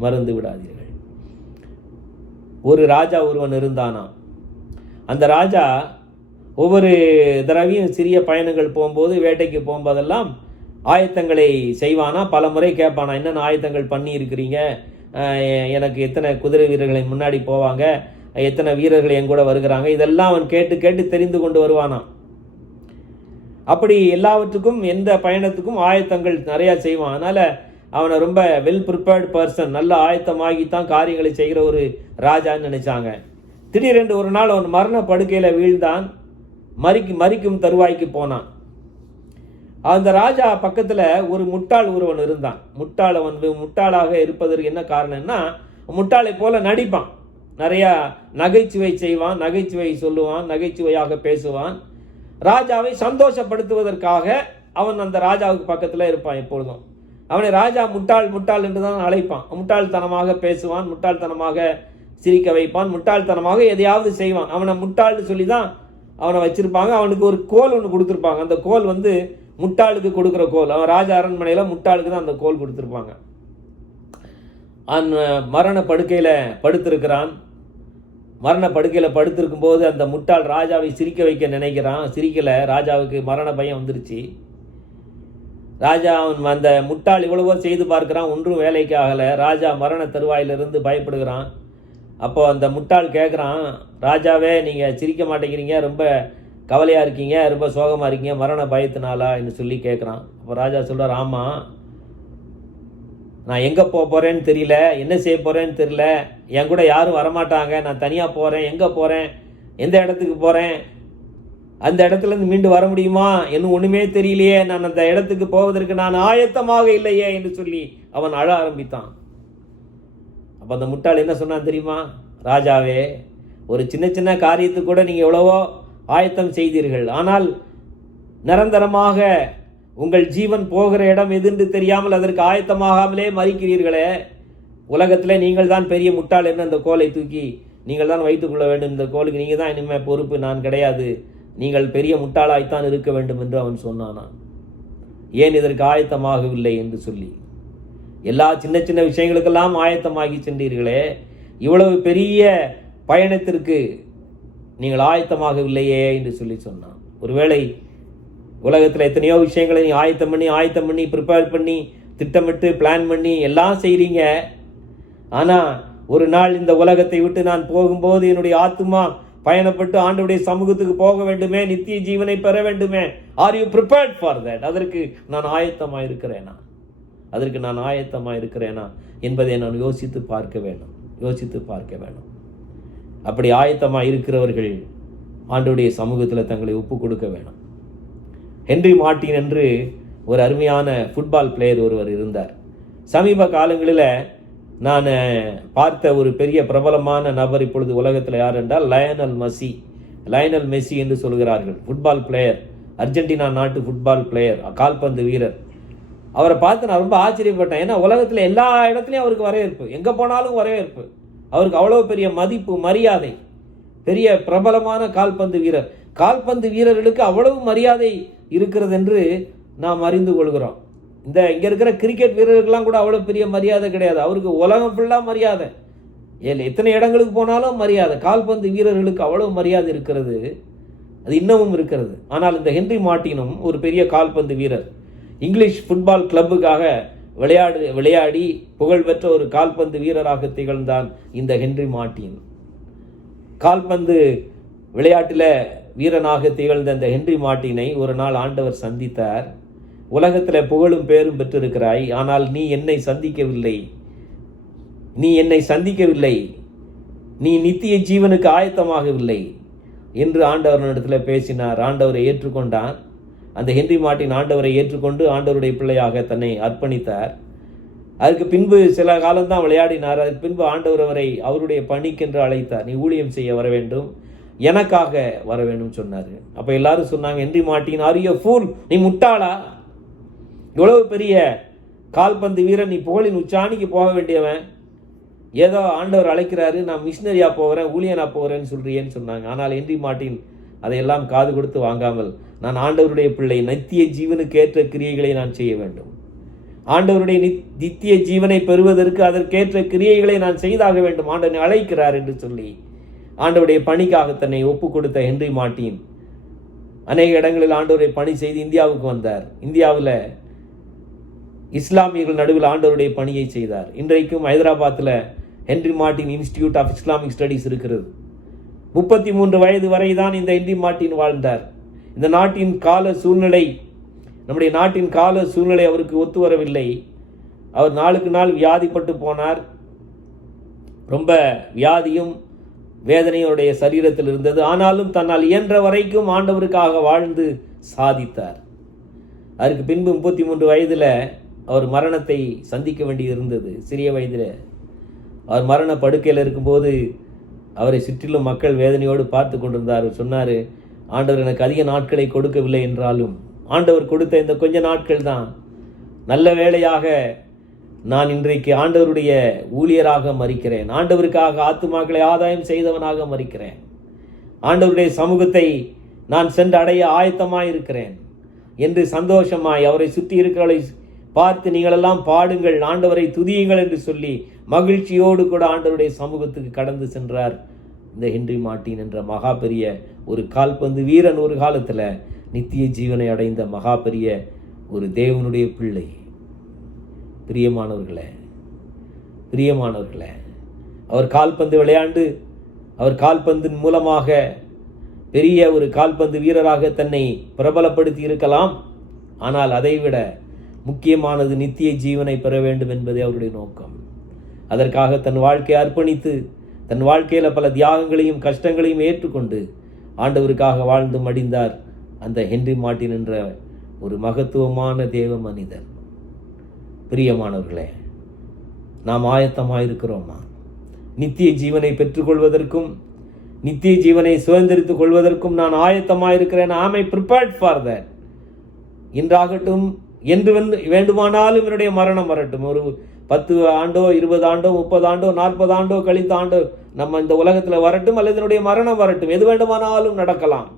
மறந்து விடாதீர்கள். ஒரு ராஜா ஒருவன் இருந்தானா. அந்த ராஜா ஒவ்வொரு தடவையும் சிறிய பயணங்கள் போகும்போது, வேட்டைக்கு போகும்போதெல்லாம் ஆயத்தங்களை செய்வானா. பல முறை கேட்பானா, என்னென்ன ஆயத்தங்கள் பண்ணி இருக்கிறீங்க, எனக்கு எத்தனை குதிரை வீரர்களை முன்னாடி போவாங்க, எத்தனை வீரர்கள் என் கூட வருகிறாங்க, இதெல்லாம் அவன் கேட்டு கேட்டு தெரிந்து கொண்டு வருவானாம். அப்படி எல்லாவற்றுக்கும், எந்த பயணத்துக்கும் ஆயத்தங்கள் நிறையா செய்வான். அதனால் அவனை ரொம்ப வெல் ப்ரிப்பேர்டு பர்சன், நல்ல ஆயத்தமாகித்தான் காரியங்களை செய்கிற ஒரு ராஜான்னு நினைச்சாங்க. திடீரென்று ஒரு நாள் அவன் மரண படுக்கையில் வீழ்ந்தான், மரிக்கும் தருவாய்க்கு போனான். அந்த ராஜா பக்கத்தில் ஒரு முட்டாள் ஒருவன் இருந்தான். முட்டாளாக இருப்பதற்கு என்ன காரணம்னா, முட்டாளை போல நடிப்பான், நிறையா நகைச்சுவை செய்வான், நகைச்சுவை சொல்லுவான், நகைச்சுவையாக பேசுவான். ராஜாவை சந்தோஷப்படுத்துவதற்காக அவன் அந்த ராஜாவுக்கு பக்கத்தில் இருப்பான். எப்பொழுதும் அவனை ராஜா முட்டாள் என்று தான் அழைப்பான். முட்டாள்தனமாக பேசுவான், முட்டாள்தனமாக சிரிக்க வைப்பான், முட்டாள்தனமாக எதையாவது செய்வான். அவனை முட்டாள்னு சொல்லி தான் அவனை வச்சிருப்பாங்க. அவனுக்கு ஒரு கோல் ஒன்று கொடுத்துருப்பாங்க. அந்த கோல் முட்டாளுக்கு கொடுக்குற கோல். அவன் ராஜா அரண்மனையில் முட்டாளுக்கு தான் அந்த கோல் கொடுத்துருப்பாங்க. மரண படுக்கையில் படுத்திருக்கிறான். மரண படுக்கையில் படுத்திருக்கும் போது அந்த முட்டாள் ராஜாவை சிரிக்க வைக்க நினைக்கிறான். சிரிக்கலை. ராஜாவுக்கு மரண பயம் வந்துருச்சு. ராஜா அந்த முட்டாள் இவ்வளவோ செய்து பார்க்கிறான், ஒன்றும் வேலைக்கு ஆகலை. ராஜா மரண தருவாயிலிருந்து பயப்படுகிறான். அப்போ அந்த முட்டாள் கேட்குறான், ராஜாவே நீங்கள் சிரிக்க மாட்டேங்கிறீங்க, ரொம்ப கவலையாக இருக்கீங்க, ரொம்ப சோகமாக இருக்கீங்க, மரண பயத்தினாலா என்று சொல்லி கேட்குறான். அப்போ ராஜா சொல்கிறார், ஆமாம், நான் எங்கே போகிறேன்னு தெரியல, என்ன செய்ய போகிறேன்னு தெரியல, என் கூட யாரும் வரமாட்டாங்க, நான் தனியாக போகிறேன், எங்கே போகிறேன், எந்த இடத்துக்கு போகிறேன், அந்த இடத்துலேருந்து மீண்டு வர முடியுமா, இன்னும் ஒன்றுமே தெரியலையே, நான் அந்த இடத்துக்கு போவதற்கு நான் ஆயத்தமாக இல்லையே என்று சொல்லி அவன் அழ ஆரம்பித்தான். அப்போ அந்த முட்டாள் என்ன சொன்னான் தெரியுமா? ராஜாவே, ஒரு சின்ன சின்ன காரியத்துக்கு கூட நீங்கள் எவ்வளவோ ஆயத்தம் செய்தீர்கள், ஆனால் நிரந்தரமாக உங்கள் ஜீவன் போகிற இடம் எதுன்னு தெரியாமல் அதற்கு ஆயத்தமாகாமலே மறிக்கிறீர்களே, உலகத்தில் நீங்கள் தான் பெரிய முட்டாள் என்ன இந்த கோலை தூக்கி நீங்கள் தான் வைத்துக்கொள்ள வேண்டும், இந்த கோலுக்கு நீங்கள் தான் இனிமேல் பொறுப்பு, நான் கிடையாது, நீங்கள் பெரிய முட்டாளாய்த்தான் இருக்க வேண்டும் என்று அவன் சொன்னானான். ஏன் இதற்கு ஆயத்தமாகவில்லை என்று சொல்லி, எல்லா சின்ன சின்ன விஷயங்களுக்கெல்லாம் ஆயத்தமாகி சென்றீர்களே, இவ்வளவு பெரிய பயணத்திற்கு நீங்கள் ஆயத்தமாகவில்லையே என்று சொல்லி சொன்னான். ஒருவேளை உலகத்தில் எத்தனையோ விஷயங்களை நீ ஆயத்தம் பண்ணி ப்ரிப்பேர் பண்ணி திட்டமிட்டு பிளான் பண்ணி எல்லாம் செய்கிறீங்க. ஆனால் ஒரு நாள் இந்த உலகத்தை விட்டு நான் போகும்போது என்னுடைய ஆத்துமா பயணப்பட்டு ஆண்டவருடைய சமூகத்துக்கு போக வேண்டுமே, நித்திய ஜீவனை பெற வேண்டுமே. Are you prepared for that? அதற்கு நான் ஆயத்தமாக இருக்கிறேனா என்பதை நான் யோசித்து பார்க்க வேண்டும். அப்படி ஆயத்தமாக இருக்கிறவர்கள் ஆண்டவருடைய சமூகத்தில் தங்களை ஒப்பு கொடுக்க வேணும். ஹென்றி மார்ட்டின் என்று ஒரு அருமையான ஃபுட்பால் பிளேயர் ஒருவர் இருந்தார். சமீப காலங்களில் நான் பார்த்த ஒரு பெரிய பிரபலமான நபர் இப்பொழுது உலகத்தில் யார் என்றால் லயனல் மெஸ்ஸி என்று சொல்கிறார்கள். ஃபுட்பால் பிளேயர், அர்ஜென்டினா நாட்டு ஃபுட்பால் பிளேயர், கால்பந்து வீரர். அவரை பார்த்து நான் ரொம்ப ஆச்சரியப்பட்டேன். ஏன்னா உலகத்தில் எல்லா இடத்துலையும் அவருக்கு வரவேற்பு, எங்கே போனாலும் வரவேற்பு. அவருக்கு அவ்வளோ பெரிய மதிப்பு, மரியாதை. பெரிய பிரபலமான கால்பந்து வீரர்களுக்கு அவ்வளவு மரியாதை இருக்கிறது என்று நாம் அறிந்து கொள்கிறோம். இங்கே இருக்கிற கிரிக்கெட் வீரர்களுக்கெல்லாம் கூட அவ்வளோ பெரிய மரியாதை கிடையாது. அவருக்கு உலகம் ஃபுல்லாக மரியாதை, எத்தனை இடங்களுக்கு போனாலும் மரியாதை. கால்பந்து வீரர்களுக்கு அவ்வளவு மரியாதை இருக்கிறது, அது இன்னமும் இருக்கிறது. ஆனால் இந்த ஹென்றி மார்ட்டினும் ஒரு பெரிய கால்பந்து வீரர். இங்கிலீஷ் ஃபுட்பால் கிளப்புக்காக விளையாடி புகழ்பெற்ற ஒரு கால்பந்து வீரராக திகழ்ந்தான் இந்த ஹென்றி மார்ட்டின். கால்பந்து விளையாட்டில் வீரனாக திகழ்ந்த இந்த ஹென்றி மார்ட்டினை ஒரு நாள் ஆண்டவர் சந்தித்தார். உலகத்தில் புகழும் பேரும் பெற்றிருக்கிறாய், ஆனால் நீ என்னை சந்திக்கவில்லை, நீ நித்திய ஜீவனுக்கு ஆயத்தமாகவில்லை என்று ஆண்டவரிடத்தில் பேசினார். ஆண்டவரை ஏற்றுக்கொண்டான். அந்த ஹென்றி மார்ட்டின் ஆண்டவரை ஏற்றுக்கொண்டு ஆண்டவருடைய பிள்ளையாக தன்னை அர்ப்பணித்தார். அதுக்கு பின்பு சில காலம்தான் விளையாடினார். அதுக்கு பின்பு ஆண்டவர் அவரை அவருடைய பணிக்கென்று அழைத்தார். நீ ஊழியம் செய்ய வர வேண்டும், எனக்காக வர வேண்டும் சொன்னார். அப்போ எல்லாரும் சொன்னாங்க, Henry Martin, are you pool? நீ முட்டாளா? இவ்வளவு பெரிய கால்பந்து வீரன், நீ புகழின் உச்சாணிக்கு போக வேண்டியவன், ஏதோ ஆண்டவர் அழைக்கிறாரு, நான் மிஷினரியாக போகிறேன், ஊழியனாக போகிறேன்னு சொல்றியேன்னு சொன்னாங்க. ஆனால் ஹென்றி மார்ட்டின் அதையெல்லாம் காது கொடுத்து வாங்காமல், நான் ஆண்டவருடைய பிள்ளை, நித்திய ஜீவனுக்கு ஏற்ற கிரியைகளை நான் செய்ய வேண்டும், ஆண்டவருடைய நித்திய ஜீவனை பெறுவதற்கு அதற்கேற்ற கிரியைகளை நான் செய்தாக வேண்டும், ஆண்டவனை அழைக்கிறார் என்று சொல்லி ஆண்டவருடைய பணிக்காக தன்னை ஒப்பு கொடுத்த ஹென்றி மார்ட்டின் அநேக இடங்களில் ஆண்டவரை பணி செய்து இந்தியாவுக்கு வந்தார். இந்தியாவில் இஸ்லாமியர்கள் நடுவில் ஆண்டவருடைய பணியை செய்தார். இன்றைக்கும் ஹைதராபாத்தில் Henry Martin Institute of Islamic Studies இருக்கிறது. 33 வயது வரை தான் இந்த ஹென்றி மார்ட்டின் வாழ்ந்தார். இந்த நாட்டின் கால சூழ்நிலை, நம்முடைய நாட்டின் கால சூழ்நிலை அவருக்கு ஒத்து வரவில்லை. அவர் நாளுக்கு நாள் வியாதிப்பட்டு போனார். ரொம்ப வியாதியும் வேதனையும் அவருடைய சரீரத்தில் இருந்தது. ஆனாலும் தன்னால் இயன்ற வரைக்கும் ஆண்டவருக்காக வாழ்ந்து சாதித்தார். அதற்கு பின்பு 33 வயதில் அவர் மரணத்தை சந்திக்க வேண்டி இருந்தது. சிறிய வயதில் அவர் மரண படுக்கையில் இருக்கும்போது அவரை சுற்றிலும் மக்கள் வேதனையோடு பார்த்து கொண்டிருந்தார். சொன்னார், ஆண்டவர் எனக்கு அதிக நாட்களை கொடுக்கவில்லை என்றாலும் ஆண்டவர் கொடுத்த இந்த கொஞ்ச நாட்கள் தான் நல்ல வேளையாக நான் இன்றைக்கு ஆண்டவருடைய ஊழியராக மரிக்கிறேன், ஆண்டவருக்காக ஆத்துமாக்களை ஆதாயம் செய்தவனாக மரிக்கிறேன், ஆண்டவருடைய சமூகத்தை நான் சென்று அடைய ஆயத்தமாய் இருக்கிறேன் என்று சந்தோஷமாய் அவரை சுற்றி இருக்கிறவர்களை பார்த்து, நீங்களெல்லாம் பாடுங்கள், ஆண்டவரை துதியுங்கள் என்று சொல்லி மகிழ்ச்சியோடு கூட ஆண்டவருடைய சமூகத்துக்கு கடந்து சென்றார் இந்த ஹென்றி மார்ட்டின் என்ற மகா பெரிய ஒரு கால்பந்து வீரன். ஒரு காலத்தில் நித்திய ஜீவனை அடைந்த மகா பெரிய ஒரு தேவனுடைய பிள்ளை. பிரியமானவர்களே, அவர் கால்பந்து விளையாண்டு அவர் கால்பந்தின் மூலமாக பெரிய ஒரு கால்பந்து வீரராக தன்னை பிரபலப்படுத்தி இருக்கலாம். ஆனால் அதைவிட முக்கியமானது நித்திய ஜீவனை பெற வேண்டும் என்பதே அவருடைய நோக்கம். அதற்காக தன் வாழ்க்கையை அர்ப்பணித்து தன் வாழ்க்கையில் பல தியாகங்களையும் கஷ்டங்களையும் ஏற்றுக்கொண்டு ஆண்டவருக்காக வாழ்ந்து மடிந்தார் அந்த ஹென்றி மார்ட்டின் என்ற ஒரு மகத்துவமான தேவ மனிதர். பிரியமானவர்களே, நாம் ஆயத்தமாயிருக்கிறோமா? நித்திய ஜீவனை பெற்றுக்கொள்வதற்கும் நித்திய ஜீவனை சுதந்திரித்துக் கொள்வதற்கும் நான் ஆயத்தமாயிருக்கிறேன். ஆம் ஐ ப்ரிப்பேர்ட் ஃபார் தட். இன்றாகட்டும், என்று வேண்டுமானாலும் என்னுடைய மரணம் வரட்டும், ஒரு 10 ஆண்டோ 20 ஆண்டோ 30 ஆண்டோ 40 ஆண்டோ கழித்த ஆண்டோ நம்ம இந்த உலகத்தில் வரட்டும், அல்லது என்னுடைய மரணம் வரட்டும், எது வேண்டுமானாலும் நடக்கலாம்.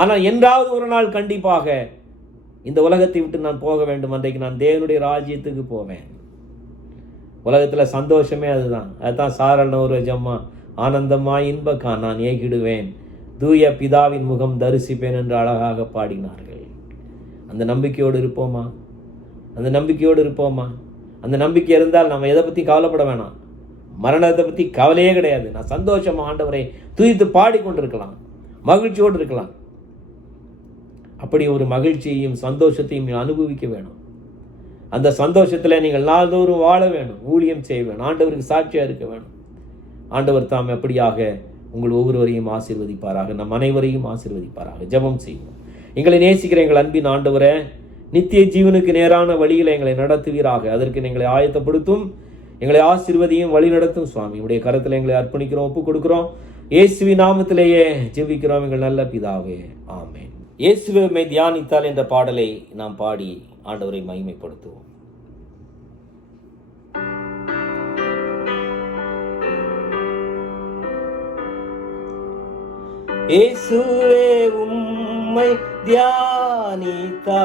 ஆனால் என்றாவது ஒரு நாள் கண்டிப்பாக இந்த உலகத்தை விட்டு நான் போக வேண்டும். அன்றைக்கு நான் தேவனுடைய ராஜ்யத்துக்கு போவேன். உலகத்தில் சந்தோஷமே அதுதான் சாரல் நௌரஜம்மா ஆனந்தமாய் இன்பக்கா நான் ஏகிடுவேன், தூய பிதாவின் முகம் தரிசிப்பேன் என்று அழகாக பாடினார்கள். அந்த நம்பிக்கையோடு இருப்போமா? அந்த நம்பிக்கையோடு இருப்போமா? அந்த நம்பிக்கை இருந்தால் நம்ம எதை பற்றி கவலைப்பட வேணாம். மரணத்தை பற்றி கவலையே கிடையாது. நான் சந்தோஷமா ஆண்டவரை துதித்து பாடிக்கொண்டிருக்கலாம், மகிழ்ச்சியோடு இருக்கலாம். அப்படி ஒரு மகிழ்ச்சியையும் சந்தோஷத்தையும் நீங்கள் அனுபவிக்க வேணும். அந்த சந்தோஷத்தில் நீங்கள் நாள்தோறும் வாழ வேணும், ஊழியம் செய்ய வேணும், ஆண்டவருக்கு சாட்சியாக இருக்க வேணும். ஆண்டவர் தாம் எப்படியாக உங்கள் ஒவ்வொருவரையும் ஆசீர்வதிப்பாராக, நம் அனைவரையும் ஆசீர்வதிப்பாராக. ஜெபம் செய்வோம். எங்களை நேசிக்கிற எங்கள் அன்பின் ஆண்டவரே, நித்திய ஜீவனுக்கு நேரான வழியில் எங்களை நடத்துவீராக. அதற்கு எங்களை ஆயத்தப்படுத்தும், எங்களை ஆசீர்வதியும், வழி நடத்தும் சுவாமி. உடைய கரத்தில் எங்களை அர்ப்பணிக்கிறோம், ஒப்புக் கொடுக்கிறோம். இயேசுவின் நாமத்திலேயே ஜெபிக்கிறோம் எங்கள் நல்ல பிதாவே, ஆமென். இயேசுவை தியானித்தால் என்ற பாடலை நாம் பாடி ஆண்டவரை மகிமைப்படுத்துவோம். இயேசுவே உம்மை தியானித்தான்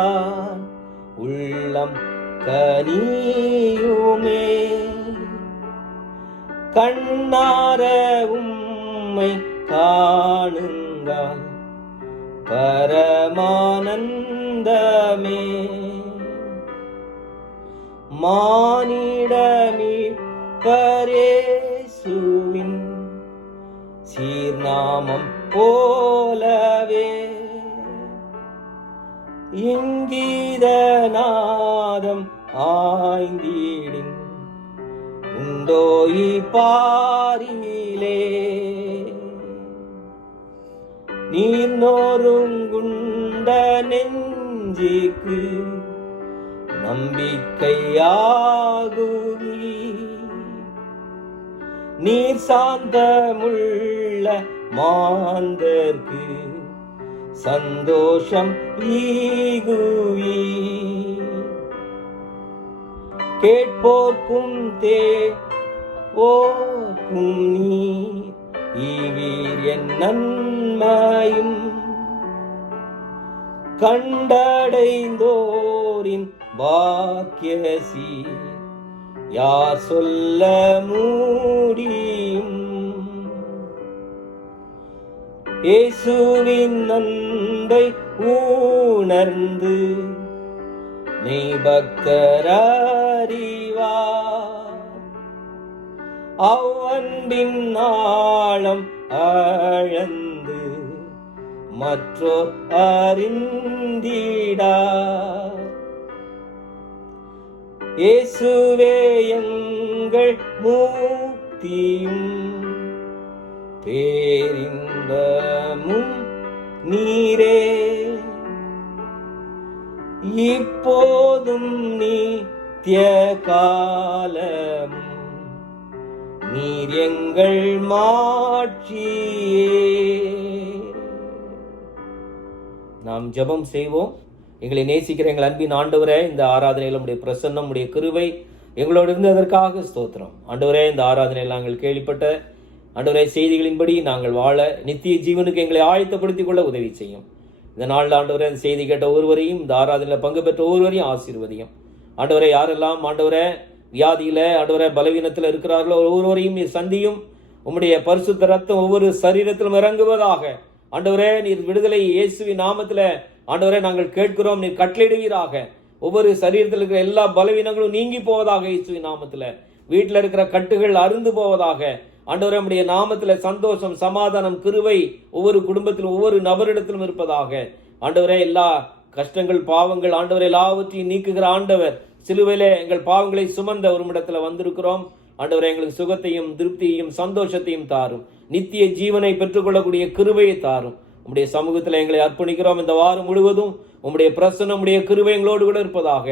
உள்ளம் கனியுமே, கண்ணார உம்மை காணுங்கள் பரமானந்தமே. மானிடமீட்பரேசுவின் சீர்நாமம் போலவே இங்கீதநாதம் ஆய்ந்திடின் உண்டோயி பாரிலே. நீர் நோருங்குண்ட நெஞ்சிக்கு நம்பிக்கையாகுவி, நீர் சாந்தமுள்ள மாந்தர்க்கு சந்தோஷம் ஈகுவி. கேட்போர்க்கும் ஓக்கும் நீ ஈவீர் என் நன்மையும், கண்டடைந்தோரின் பாக்கியசி யார் சொல்ல முடியும். இயேசுவின் அன்பை உணர்ந்து மெய் பக்தரறிவார், அவ்வன்பின் ஆழம் ஆழ்ந்து மற்றோர் அறிந்திடார். இயேசுவே எங்கள் முக்தியும் பேரின்பமும் நீரே, இப்போதும் நித்திய காலமும் நீர் எங்கள் மாட்சியே. நாம் ஜெபம் செய்வோம். எங்களை நேசிக்கிற எங்கள் அன்பின் ஆண்டவரே, இந்த ஆராதனையில் உடைய பிரசன்னம், உடைய கிருபை எங்களோடு இருந்து அதற்காக ஸ்தோத்திரம். ஆண்டவரே, இந்த ஆராதனையில் நாங்கள் கேள்விப்பட்ட ஆண்டவரே செய்திகளின்படி நாங்கள் வாழ நித்திய ஜீவனுக்கு எங்களை ஆயத்தப்படுத்திக் கொள்ள உதவி செய்யும். இந்த நாளில் ஆண்டவரே அந்த செய்தி கேட்ட ஒருவரையும், இந்த ஆராதனையில் பங்கு பெற்ற ஒருவரையும் ஆசீர்வதியும். ஆண்டவரே, யாரெல்லாம் ஆண்டவரே வியாதியில ஆண்டவரே பலவீனத்தில் இருக்கிறார்களோ ஒவ்வொருவரையும் நீர் சந்தியும். உம்முடைய பரிசுத்த ரத்தம் ஒவ்வொரு சரீரத்திலும் இறங்குவதாக. ஆண்டவரே, நீர் விடுதலை இயேசுவின் நாமத்தில் ஆண்டவரே நாங்கள் கேட்கிறோம், நீர் கட்டளையிடுவீராக. ஒவ்வொரு சரீரத்தில் இருக்கிற எல்லா பலவீனங்களும் நீங்கி போவதாக இயேசுவின் நாமத்தில். வீட்டில் இருக்கிற கட்டுகள் அருந்து போவதாக. ஆண்டவரே, நம்முடைய நாமத்தில் சந்தோஷம், சமாதானம், கிருபை ஒவ்வொரு குடும்பத்திலும் ஒவ்வொரு நபரிடத்திலும் இருப்பதாக. ஆண்டவரே, எல்லா கஷ்டங்கள் பாவங்கள் ஆண்டவரே எல்லாவற்றையும் நீக்குகிற ஆண்டவர், சிலுவையிலே எங்கள் பாவங்களை சுமந்த ஒரு இடத்துல வந்திருக்கிறோம். ஆண்டவரே, எங்களுக்கு சுகத்தையும் திருப்தியையும் சந்தோஷத்தையும் தாரும், நித்திய ஜீவனை பெற்றுக்கொள்ளக்கூடிய கிருபையை தாரும். உம்முடைய சமூகத்தில் எங்களை அர்ப்பணிக்கிறோம். இந்த வாரம் முழுவதும் உம்முடைய பிரசன்னம், உம்முடைய கிருபை எங்களோடு கூட இருப்பதாக.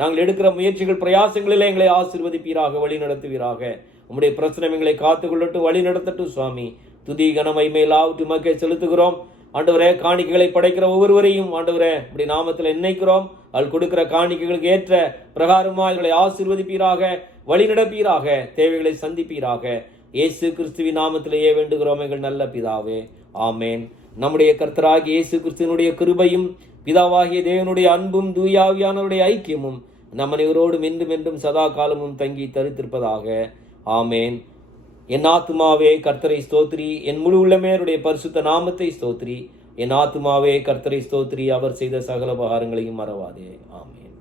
நாங்கள் எடுக்கிற முயற்சிகள் பிரயாசங்களில் எங்களை ஆசீர்வதிப்பீராக, வழி நடத்துவீராக. உம்முடைய பிரச்சனை எங்களை காத்துக்கொள்ளட்டும், வழி நடத்தட்டும் சுவாமி. துதி கனமை மேலாவற்று மக்கை செலுத்துகிறோம். ஆண்டவரே, காணிக்கைகளை படைக்கிற ஒவ்வொருவரையும் ஆண்டவரே உம்முடைய நாமத்தில் நினைக்கிறோம். அவள் கொடுக்கிற காணிக்கைகளுக்கு ஏற்ற பிரகாரமாக எங்களை ஆசீர்வதிப்பீராக. வழி நடப்பீராக, தேவைகளை சந்திப்பீராக. இயேசு கிறிஸ்துவின் நாமத்திலேயே வேண்டுகிறோம் எங்கள் நல்ல பிதாவே, ஆமேன். நம்முடைய கர்த்தராகிய இயேசு கிறிஸ்துவினுடைய கிருபையும் பிதாவாகிய தேவனுடைய அன்பும் தூயாவியானவருடைய ஐக்கியமும் நம் அனைவரோடும் இன்றும் என்றும் சதா காலமும் தங்கி தரித்திருப்பதாக, ஆமேன். என் ஆத்துமாவே கர்த்தரை ஸ்தோத்திரி, என் முழு உள்ளமே அவருடைய பரிசுத்த நாமத்தை ஸ்தோத்திரி. என் ஆத்துமாவே கர்த்தரை ஸ்தோத்திரி, அவர் செய்த சகல உபகாரங்களையும் மறவாதே, ஆமேன்.